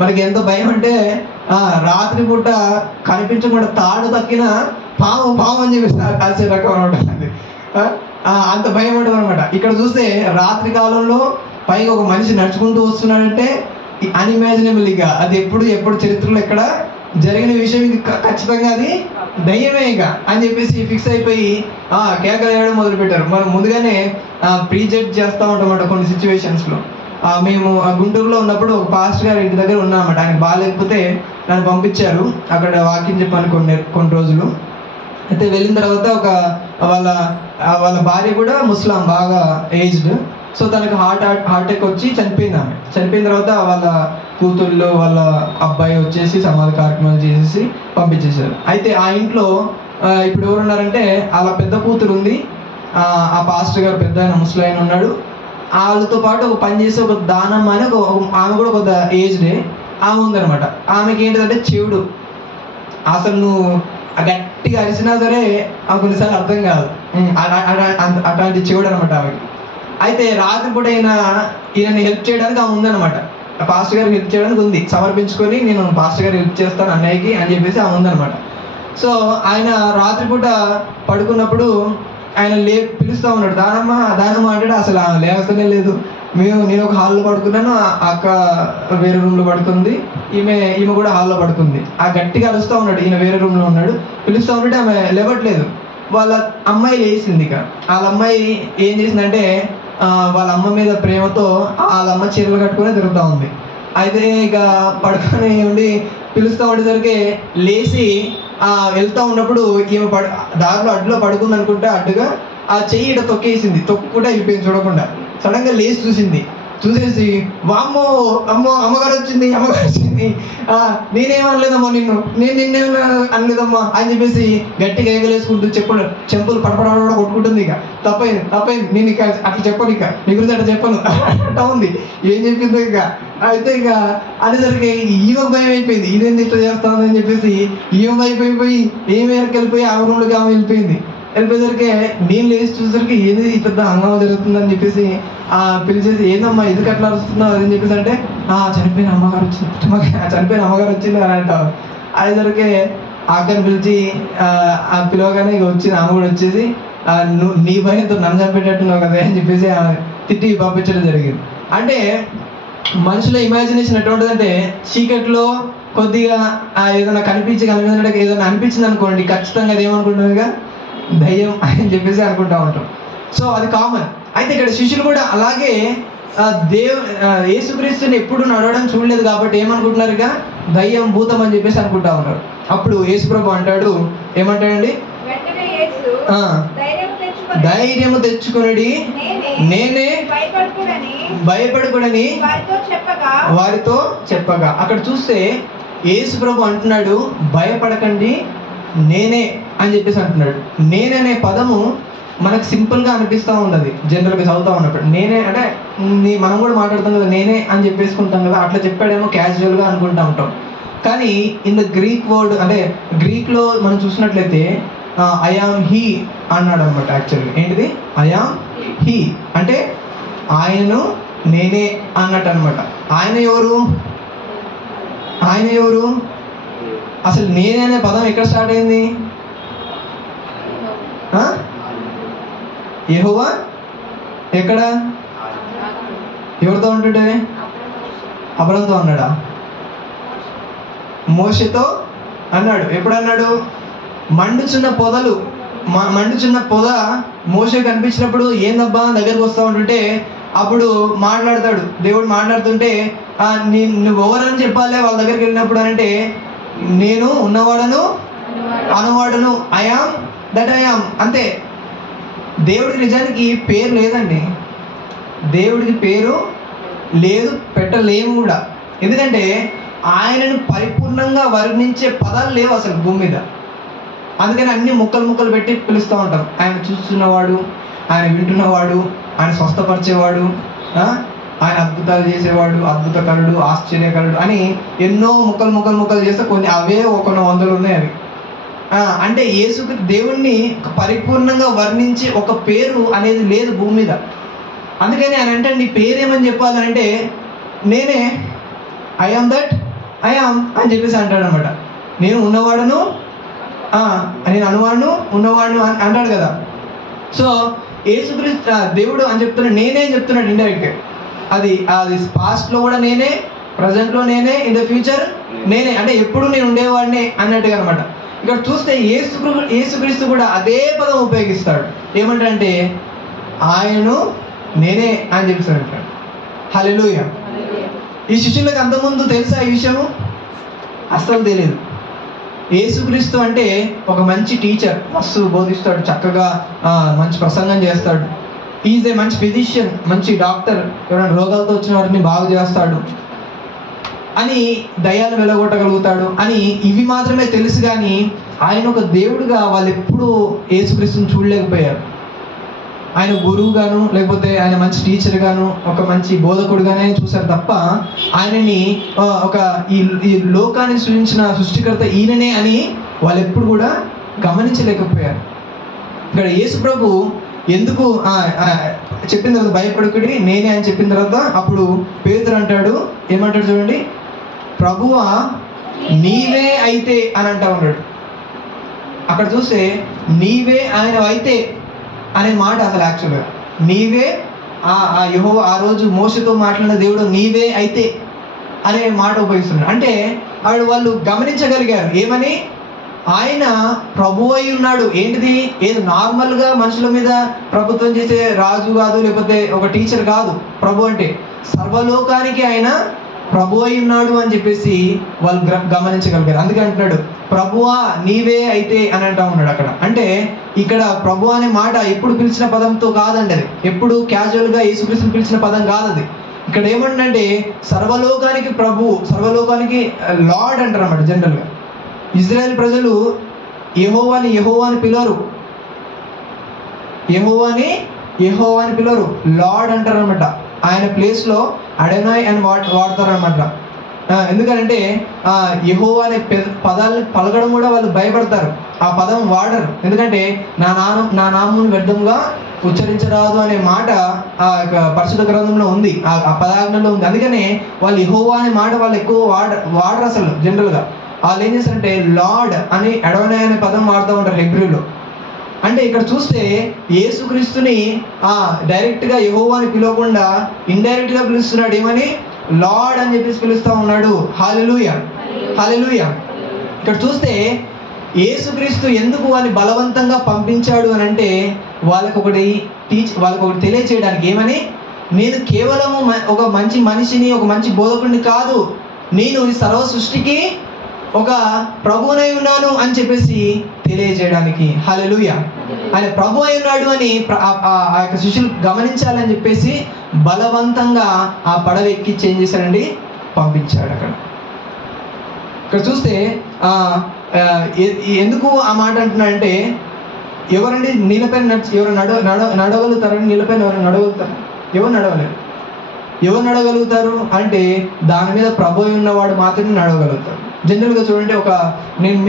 మనకి ఎంత భయం అంటే రాత్రి పూట కనిపించకుండా తాడు తక్కిన పాము అని చెప్పేసి కాల్చే రకం ఉంటుంది. అంత భయం ఉంటుంది అనమాట. ఇక్కడ చూస్తే రాత్రి కాలంలో పైగా ఒక మనిషి నడుచుకుంటూ వస్తున్నాడంటే అన్ఇమాజినబుల్. ఇక అది ఎప్పుడు చరిత్రలో ఎక్కడ జరిగిన విషయం, ఖచ్చితంగా అది దయ్యమే ఇక అని చెప్పేసి ఫిక్స్ అయిపోయి కేకలు వేయడం మొదలుపెట్టారు. మనం ముందుగానే ప్రీజడ్జ్ చేస్తూ ఉంటామన్నమాట కొన్ని సిచ్యువేషన్స్లో. మేము గుంటూరులో ఉన్నప్పుడు ఒక పాస్టర్ గారి ఇంటి దగ్గర ఉన్నామన్నమాట. ఆయన బాగాలేకపోతే నన్ను పంపించారు అక్కడ వాకింగ్ చెప్పాను కొన్ని రోజులు. అయితే వెళ్ళిన తర్వాత వాళ్ళ భార్య కూడా ముస్లాం, బాగా ఏజ్డ్. సో తనకు హార్ట్ అటాక్ వచ్చి చనిపోయింది. ఆమె చనిపోయిన తర్వాత వాళ్ళ కూతుళ్ళు వాళ్ళ అబ్బాయి వచ్చేసి సమాధి కార్యక్రమాలు చేసేసి పంపించేశారు. అయితే ఆ ఇంట్లో ఇప్పుడు ఎవరున్నారంటే వాళ్ళ పెద్ద కూతురు ఉంది, ఆ పాస్టర్ గారు పెద్ద ఆయన ముస్లాం ఉన్నాడు. వాళ్ళతో పాటు ఒక పని చేసి ఒక దానమ్మ అని ఆమె కూడా కొంత ఏజ్డే ఆమె ఉందనమాట. ఆమెకి ఏంటిదంటే చెవుడు, అసలు నువ్వు గట్టిగా అరిసినా సరే ఆమె కొన్నిసార్లు అర్థం కాదు, అట్లాంటి చెవుడు అనమాట ఆమెకి. అయితే రాత్రి పూట ఈయనని హెల్ప్ చేయడానికి ఆమె ఉందనమాట. పాస్టర్ గారికి హెల్ప్ చేయడానికి ఉంది, సమర్పించుకొని నేను పాస్టర్ గారికి హెల్ప్ చేస్తాను అన్నయ్యకి అని చెప్పేసి ఆమె ఉందనమాట. సో ఆయన రాత్రిపూట పడుకున్నప్పుడు ఆయన పిలుస్తూ ఉన్నాడు, దానమ్మ అంటే అసలు లేవస్తూనే లేదు. నేను ఒక హాల్లో పడుకున్నాను, అక్క వేరే రూమ్లో పడుకుంది, ఈమె కూడా హాల్లో పడుకుంది. గట్టిగా అరుస్తూ ఉన్నాడు, ఈయన వేరే రూమ్లో ఉన్నాడు, పిలుస్తూ ఉంటే ఆమె లేవట్లేదు. వాళ్ళ అమ్మాయి లేచింది. ఇక వాళ్ళ అమ్మాయి ఏం చేసిందంటే వాళ్ళ అమ్మ మీద ప్రేమతో వాళ్ళ అమ్మ చీరలు కట్టుకునే తిరుగుతూ ఉంది. అయితే ఇక పడుకొని ఉండి పిలుస్తూ ఉండేసరికి లేచి వెళ్తూ ఉన్నప్పుడు ఈమె దారిలో అడ్డులో పడుకుంది అనుకుంటే, అడ్డుగా ఆ చెయ్యి ఇట తొక్కేసింది. తొక్కుకుంటే వెళ్ళిపోయింది చూడకుండా. సడన్గా లేచి చూసేసి వామ్మో అమ్మగారు వచ్చింది నేనేమనలేదమ్మా నిన్నేం అనలేదమ్మా అని చెప్పేసి గట్టిగా ఎగలేసుకుంటూ చెంపులు పడపడ కొట్టుకుంటుంది. ఇక తప్పైంది నేను ఇక అట్లా చెప్పను, ఇక నీ గురించి అట్లా చెప్పను అట్లా ఉంది. ఏం చెప్పిందో ఇక. అయితే ఇక అనేసరికి ఈమె భయం అయిపోయింది, ఇదేంటి ఇట్లా చేస్తానని చెప్పేసి ఈమె అయిపోయి ఏమి వెళ్ళిపోయి ఆ రూమ్లోకి ఆమె వెళ్ళిపోయేసరికి నేను లేచి చూసేసరికి ఏది పెద్ద హంగామా జరుగుతుందని చెప్పేసి పిలిచేసి, ఏందమ్మా ఎందుకు అట్లా అరుస్తున్నావు అని చెప్పేసి అంటే, చనిపోయిన అమ్మగారు వచ్చింది అని అంటారు. అదేసరికి ఆకని పిలిచి పిలవగానే ఇక వచ్చింది. ఆమె కూడా వచ్చేసి నీ భయంతో నన్ను చంపేటట్టున్నావు కదా అని చెప్పేసి తిట్టి పంపించడం జరిగింది. అంటే మనుషుల ఇమాజినేషన్ ఎటువంటిదంటే, చీకట్లో కొద్దిగా ఏదైనా కనిపించినట్టు ఏదైనా అనిపించింది అనుకోండి, ఖచ్చితంగా అది ఏమనుకుంటాం, ఇక దయ్యం అని చెప్పేసి అనుకుంటా ఉంటాం. సో అది కామన్. అయితే ఇక్కడ శిష్యులు కూడా అలాగే యేసుక్రీస్తుని ఎప్పుడు నడవడం చూడలేదు కాబట్టి ఏమనుకుంటున్నారు, ఇక దయ్యం భూతం అని చెప్పేసి అనుకుంటా ఉన్నారు. అప్పుడు యేసుప్రభు అంటాడు, ఏమంటాడండి, ధైర్యము తెచ్చుకొనుడి, నేనే భయపడకూడని వారితో చెప్పగా. అక్కడ చూస్తే యేసుప్రభు అంటున్నాడు, భయపడకండి, నేనే అని చెప్పేసి అంటున్నాడు. నేనే అనే పదము మనకు సింపుల్గా అనిపిస్తూ ఉన్నది జనరల్గా చదువుతూ ఉన్నప్పుడు. నేనే అంటే మనం కూడా మాట్లాడుతాం కదా, నేనే అని చెప్పేసుకుంటాం కదా, అట్లా చెప్పాడేమో క్యాజువల్గా అనుకుంటూ ఉంటాం. కానీ ఇన్ ద గ్రీక్ వర్డ్, అంటే గ్రీక్లో మనం చూసినట్లయితే ఐ యామ్ హీ అన్నాడు అనమాట. యాక్చువల్గా ఏంటిది? ఐ యామ్ హీ అంటే ఆయనను నేనే అన్నట్టు అనమాట. ఆయన ఎవరు? ఆయన ఎవరు? అసలు నేనే అనే పదం ఎక్కడ స్టార్ట్ అయింది? యెహోవా ఎక్కడ? ఎవరితో ఉంటుండే? అబ్రహాముతో అన్నాడా? మోషేతో అన్నాడు. ఎప్పుడు అన్నాడు? మండుచున్న పొద మోషే కనిపించినప్పుడు ఏందబ్బా దగ్గరకు వస్తూ ఉంటుంటే అప్పుడు మాట్లాడతాడు. దేవుడు మాట్లాడుతుంటే నువ్వు ఎవరని చెప్పాలి వాళ్ళ దగ్గరికి వెళ్ళినప్పుడు అంటే, నేను ఉన్నవాడను అనువాడను, I am that I am, అంతే. దేవుడికి నిజానికి పేరు లేదండి. దేవుడికి పేరు లేదు, పెట్టలేము కూడా. ఎందుకంటే ఆయనను పరిపూర్ణంగా వర్ణించే పదాలు లేవు అసలు భూమి మీద. అందుకని అన్ని ముక్కలు పెట్టి పిలుస్తూ ఉంటాం. ఆయన చూస్తున్నవాడు, ఆయన వింటున్నవాడు, ఆయన స్వస్థపరిచేవాడు, ఆయన అద్భుతాలు చేసేవాడు, అద్భుతకరుడు, ఆశ్చర్యకరుడు అని ఎన్నో ముక్కలు చేస్తే కొన్ని అవే కొన్ని వందలు ఉన్నాయి అవి. అంటే యేసుకు దేవుణ్ణి పరిపూర్ణంగా వర్ణించి ఒక పేరు అనేది లేదు భూమి మీద. అందుకని ఆయన అంటే నీ పేరేమని చెప్పాలంటే నేనే, I am that I yam అని చెప్పేసి అంటాడు అనమాట. నేను ఉన్నవాడును, నేను అనువాడును, ఉన్నవాడును అని అంటాడు కదా. సో యేసుక్రీస్తు దేవుడు అని చెప్తున్నాడు, నేనే అని చెప్తున్నాడు ఇండైరెక్ట్గా. అది పాస్ట్లో కూడా నేనే, ప్రజెంట్లో నేనే, ఇన్ ద ఫ్యూచర్ నేనే, అంటే ఎప్పుడు నేను ఉండేవాడినే అన్నట్టుగా అనమాట. ఇక్కడ చూస్తే యేసుక్రీస్తు కూడా అదే పదం ఉపయోగిస్తాడు. ఏమంటాడంటే ఆయనను నేనే అని చెప్పేసి. హల్లెలూయా. ఈ శిష్యులకు అంతకుముందు తెలుసా ఈ విషయము? అస్సలు తెలియదు. యేసుక్రీస్తు అంటే ఒక మంచి టీచర్, మస్తు బోధిస్తాడు, చక్కగా మంచి ప్రసంగం చేస్తాడు. ఈజ్ ఏ మంచి ఫిజిషియన్, మంచి డాక్టర్, ఎవరైనా రోగాలతో వచ్చిన వారిని బాగు చేస్తాడు అని, దయ్యాలు వెలగొట్టగలుగుతాడు అని ఇవి మాత్రమే తెలుసు. కానీ ఆయన ఒక దేవుడుగా వాళ్ళు ఎప్పుడూ యేసుక్రీస్తుని చూడలేకపోయారు. ఆయన గురువుగాను, లేకపోతే ఆయన మంచి టీచర్ గాను, ఒక మంచి బోధకుడుగానే చూశారు తప్ప ఆయనని ఈ లోకాన్ని సృష్టించిన సృష్టికర్త ఈయననే అని వాళ్ళు ఎప్పుడు కూడా గమనించలేకపోయారు. ఇక్కడ యేసు ప్రభు ఎందుకు చెప్పిన తర్వాత భయపడుకుడి నేనే అని చెప్పిన తర్వాత అప్పుడు పేతురు అంటాడు, ఏమంటాడు చూడండి, ప్రభువా నీవే అయితే అని అంటా ఉన్నాడు. అక్కడ చూస్తే నీవే ఆయన అయితే అనే మాట అసలు యాక్చువల్గా నీవే యెహోవా ఆ రోజు మోషేతో మాట్లాడిన దేవుడు నీవే అయితే అనే మాట ఉపయోగిస్తున్నాడు. అంటే వాళ్ళు గమనించగలిగారు ఏమని, ఆయన ప్రభు అయి ఉన్నాడు. ఏంటిది? ఏది నార్మల్గా మనుషుల మీద ప్రభుత్వం చేసే రాజు కాదు, లేకపోతే ఒక టీచర్ కాదు. ప్రభు అంటే సర్వలోకానికి ఆయన ప్రభు అయి ఉన్నాడు అని చెప్పేసి వాళ్ళు గమనించగలిగారు. అందుకే అంటున్నాడు ప్రభువా నీవే అయితే అని అంటా ఉన్నాడు అక్కడ. అంటే ఇక్కడ ప్రభు అనే మాట ఎప్పుడు పిలిచిన పదంతో కాదండి, అది ఎప్పుడు క్యాజువల్గా యేసుక్రీస్తుని పిలిచిన పదం కాదు అది. ఇక్కడ ఏమంటుందంటే సర్వలోకానికి ప్రభు, సర్వలోకానికి లార్డ్ అంటారు అన్నమాట. జనరల్గా ఇజ్రాయెల్ ప్రజలు యెహోవాని యెహోవాని పిలవరు, యెహోవాని పిలవరు, లార్డ్ అంటారు అనమాట. ఆయన ప్లేస్లో అడోనాయ్ అని వాడతారు అనమాట. ఎందుకంటే యెహోవా అనే పదాలను పలకడం కూడా వాళ్ళు భయపడతారు, ఆ పదం వాడరు. ఎందుకంటే నా నామమును వ్యర్థంగా ఉచ్చరించరాదు అనే మాట ఆ యొక్క పరిశుద్ధ గ్రంథంలో ఉంది, ఆ పదాజ్ఞలో ఉంది. అందుకనే వాళ్ళు యెహోవా అనే మాట వాళ్ళు ఎక్కువ వాడరు అసలు. జనరల్గా వాళ్ళు ఏం చేస్తారంటే లార్డ్ అని అడోనాయ్ అనే పదం వాడుతూ ఉంటారు హెబ్రీలో. అంటే ఇక్కడ చూస్తే యేసుక్రీస్తుని డైరెక్ట్గా యెహోవాని పిలవకుండా ఇండైరెక్ట్గా పిలుస్తున్నాడు. ఏమని? లార్డ్ అని చెప్పేసి పిలుస్తూ ఉన్నాడు. హల్లెలూయా, హల్లెలూయా. ఇక్కడ చూస్తే యేసుక్రీస్తు ఎందుకు వారిని బలవంతంగా పంపించాడు అని అంటే వాళ్ళకి ఒకటి తెలియచేయడానికి. ఏమని? నేను కేవలము ఒక మంచి మనిషిని, ఒక మంచి బోధకుడిని కాదు, నేను ఈ సర్వ సృష్టికి ఒక ప్రభువునై ఉన్నాను అని చెప్పేసి తెలియజేయడానికి. హల్లెలూయా. ఆయన ప్రభు అయి ఉన్నాడు అని ఆ యొక్క శిష్యులు గమనించాలని చెప్పేసి బలవంతంగా ఆ పడవ ఎక్కించి ఏం చేశాడండి? పంపించాడు. ఇక్కడ చూస్తే ఎందుకు ఆ మాట అంటున్నా అంటే, ఎవరండి నీళ్ళపైన ఎవరు నడవగలుగుతారండి? నీళ్ళపైన ఎవరు నడవగలుగుతారు? ఎవరు నడవలేరు. ఎవరు నడవగలుగుతారు అంటే దాని మీద ప్రభు ఉన్నవాడు మాత్రమే నడవగలుగుతారు. జనరల్గా చూడండి, మేము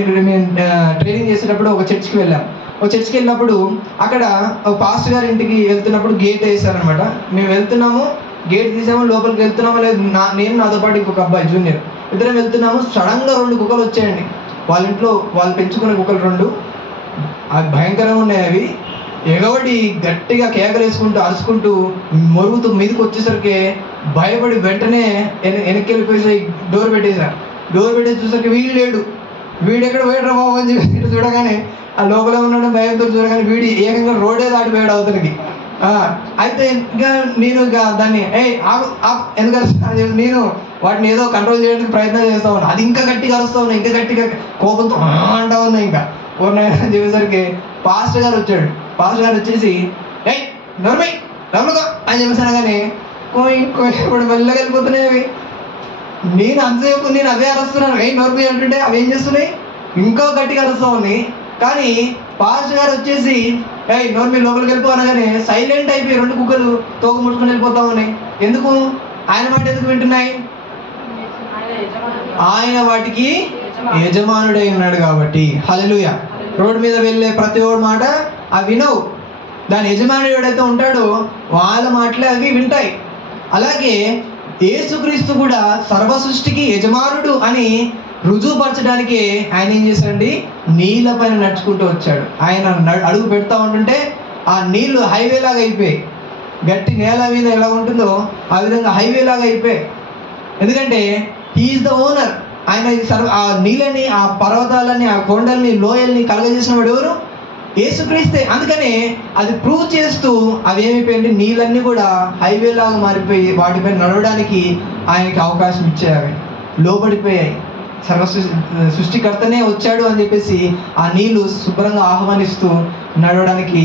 ట్రైనింగ్ చేసేటప్పుడు ఒక చర్చ్కి వెళ్ళాం. ఒక చర్చ్కి వెళ్ళినప్పుడు అక్కడ ఒక పాస్టర్ గారి ఇంటికి వెళ్తున్నప్పుడు గేట్ వేసారనమాట. మేము వెళ్తున్నాము, గేట్ తీసాము, లోపలికి వెళ్తున్నాము. లేదు నేను నాతో పాటు ఇంకొక అబ్బాయి జూనియర్ ఇద్దరం వెళ్తున్నాము. సడన్గా 2 కుక్కలు వచ్చాయండి. వాళ్ళ ఇంట్లో వాళ్ళు పెంచుకునే కుక్కలు 2. అవి భయంకరంగా ఉన్నాయి. అవి ఎగబడి గట్టిగా కేకలు వేసుకుంటూ అరుచుకుంటూ మొరుగుతూ మీదకి వచ్చేసరికి భయపడి వెంటనే వెనక్కి వెళ్ళిపోయి డోర్ పెట్టేశారు. డోర్ పెట్టేసి చూసరికి వీడు లేడు. వీడెక్కడ పోయాడు రా బాబు అని చెప్పి చూడగానే ఆ లోపల ఉండడం భయంతో చూడగానే వీడి ఏకంగా రోడ్డే దాటిపోయాడు అవతలికి. అయితే ఇంకా నేను దాన్ని ఎందుకంటే నేను వాటిని ఏదో కంట్రోల్ చేయడానికి ప్రయత్నం చేస్తా ఉన్నా. అది ఇంకా గట్టిగా అరుస్తూ ఉన్నా, ఇంకా గట్టిగా కోపంతో అంటా ఉన్నా. ఇంకా అని చెప్పేసరికి పాస్టర్ గారు వచ్చాడు. పాస్టర్ గారు వచ్చేసి నోర్మై నమ్ముగా అని చెప్పేసాను. కానీ ఇప్పుడు మెల్లగా వెళ్ళిపోతున్నాయి. నేను అంతసేపు నేను అదే అరుస్తున్నాను, నోర్మై అంటుంటే అవి ఏం చేస్తున్నాయి, ఇంకా గట్టిగా అరుస్తూ ఉన్నాయి. కానీ పాస్టర్ గారు వచ్చేసి నోర్మై లోపలికి వెళ్ళిపో అనగానే సైలెంట్ అయిపోయి 2 కుక్కలు తోక ముట్టుకుని వెళ్ళిపోతా ఉన్నాయి. ఎందుకు? ఆయన మాట ఎందుకు వింటున్నాయి? ఆయన వాటికి యజమానుడై ఉన్నాడు కాబట్టి. హల్లెలూయా. రోడ్డు మీద వెళ్ళే ప్రతి ఒక్కడి మాట అవి వినవు. దాని యజమానుడు ఎవడైతే ఉంటాడో వాళ్ళ మాటలే అవి వింటాయి. అలాగే యేసుక్రీస్తు కూడా సర్వ సృష్టికి యజమానుడు అని రుజువుపరచడానికి ఆయన ఏం చేశాడండి? నీళ్ళ పైన నడుచుకుంటూ వచ్చాడు. ఆయన అడుగు పెడతా ఉంటుంటే ఆ నీళ్లు హైవే లాగా అయిపోయాయి. గట్టి నేల మీద ఎలా ఉంటుందో ఆ విధంగా హైవే లాగా అయిపోయాయి. ఎందుకంటే హీఈస్ ద ఓనర్. ఆయన ఆ నీళ్ళని, ఆ పర్వతాలని, ఆ కొండల్ని, లోయల్ని కలగజేసిన వాడు ఎవరు? యేసుక్రీస్తే. అందుకనే అది ప్రూవ్ చేస్తూ అవి ఏమైపోయింది, నీళ్ళన్నీ కూడా హైవే లాగా మారిపోయి వాటిపై నడవడానికి ఆయనకి అవకాశం ఇచ్చాయి. లోబడిపోయాయి. సృష్టికర్తనే వచ్చాడు అని చెప్పేసి ఆ నీళ్లు శుభ్రంగా ఆహ్వానిస్తూ నడవడానికి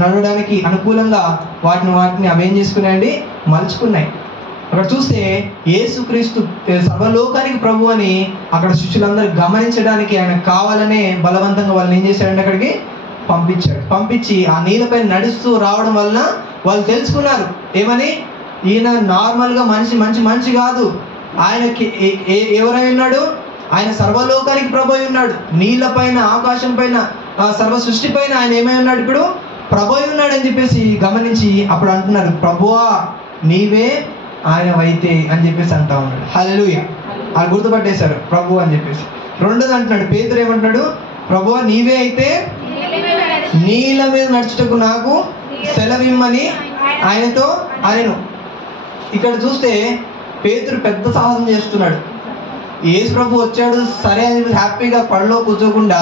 నడవడానికి అనుకూలంగా వాటిని అవి ఏం చేసుకున్నాయండి? మలుచుకున్నాయి. అక్కడ చూస్తే యేసుక్రీస్తు సర్వలోకానికి ప్రభు అని అక్కడ శిష్యులందరూ గమనించడానికి ఆయన కావాలనే బలవంతంగా వాళ్ళని ఏం చేశాడంటే అక్కడికి పంపించాడు. పంపించి ఆ నీళ్ళపై నడుస్తూ రావడం వలన వాళ్ళు తెలుసుకున్నారు ఏమని, ఈయన నార్మల్గా మనిషి కాదు. ఆయనకి ఎవరై ఉన్నాడు? ఆయన సర్వలోకానికి ప్రభు అయి ఉన్నాడు. నీళ్ళ పైన, ఆకాశం పైన, సర్వ సృష్టి పైన ఆయన ఏమై ఉన్నాడు? ఇప్పుడు ప్రభు అయి ఉన్నాడు అని చెప్పేసి గమనించి అప్పుడు అంటున్నారు, ప్రభువా నీవే ఆయన అయితే అని చెప్పేసి అంటా ఉన్నాడు. హల్లెలూయా. వాళ్ళు గుర్తుపట్టేశారు ప్రభు అని చెప్పేసి. రెండోది అంటున్నాడు పేతురు ఏమంటున్నాడు? ప్రభువా నీవే అయితే నీళ్ళ మీద నడుచుటకు నాకు సెలవిమ్మని ఆయనతో అనెను. ఇక్కడ చూస్తే పేతురు పెద్ద సాహసం చేస్తున్నాడు. యేసు ప్రభు వచ్చాడు సరే అని హ్యాపీగా పనిలో కూర్చోకుండా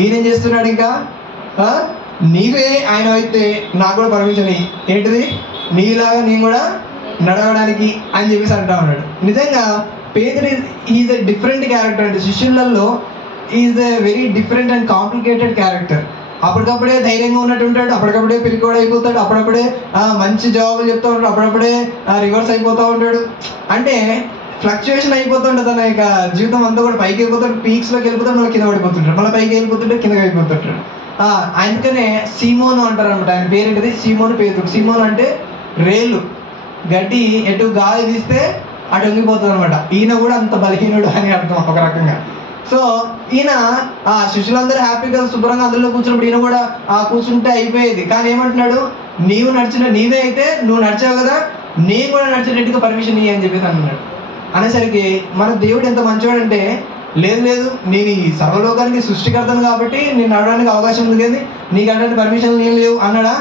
ఈయనేం చేస్తున్నాడు? ఇంకా నీవే ఆయన అయితే నాకు కూడా పర్మిషన్ ఏంటిది, నీలాగా నేను కూడా నడవడానికి అని చెప్పేసి అంటా ఉన్నాడు. నిజంగా పేతురు ఈజ్ ఎ డిఫరెంట్ క్యారెక్టర్. అంటే శిష్యులలో is a very different and complicated character. అప్పటికప్పుడే ధైర్యంగా ఉన్నట్టు ఉంటాడు, అప్పటికప్పుడే పిరికోడు అయిపోతాడు, అప్పుడప్పుడే మంచి జవాబులు చెప్తూ ఉంటాడు, అప్పుడప్పుడే రివర్స్ అయిపోతూ ఉంటాడు. అంటే ఫ్లక్చుయేషన్ అయిపోతుంటుంది. తన యొక్క జీవితం అంతా కూడా పైకి వెళ్ళిపోతాడు, పీక్స్లోకి వెళ్ళిపోతాడు, మళ్ళీ కింద పడిపోతుంటాడు, మళ్ళీ పైకి వెళ్ళిపోతుంటే కిందకి అయిపోతుంటాడు. అందుకనే సీమోను అంటారు అనమాట. ఆయన పేరేంటిది? సీమోను పేతురు. సీమోను అంటే రేలు, గడ్డి ఎటు గాలి తీస్తే అటు వంగిపోతుంది అనమాట. ఈయన కూడా అంత బలహీనుడు అని అర్థం ఒక రకంగా. సో ఈయన శిష్యులందరూ హ్యాపీగా శుభ్రంగా అందులో కూర్చున్నప్పుడు ఈయన కూడా కూర్చుంటే అయిపోయేది. కానీ ఏమంటున్నాడు? నీవే అయితే నువ్వు నడిచావు కదా, నేను కూడా నడిచేటట్టుగా పర్మిషన్ ఇయ్యి అని చెప్పేసి అన్నాడు. అనేసరికి మన దేవుడు ఎంత మంచివాడంటే, లేదు నేను ఈ సర్వలోకానికి సృష్టికర్తను కాబట్టి నేను నడవడానికి అవకాశం ఉంది కానీ నీకు అంటే పర్మిషన్లు ఏం లేవు అన్నాడా?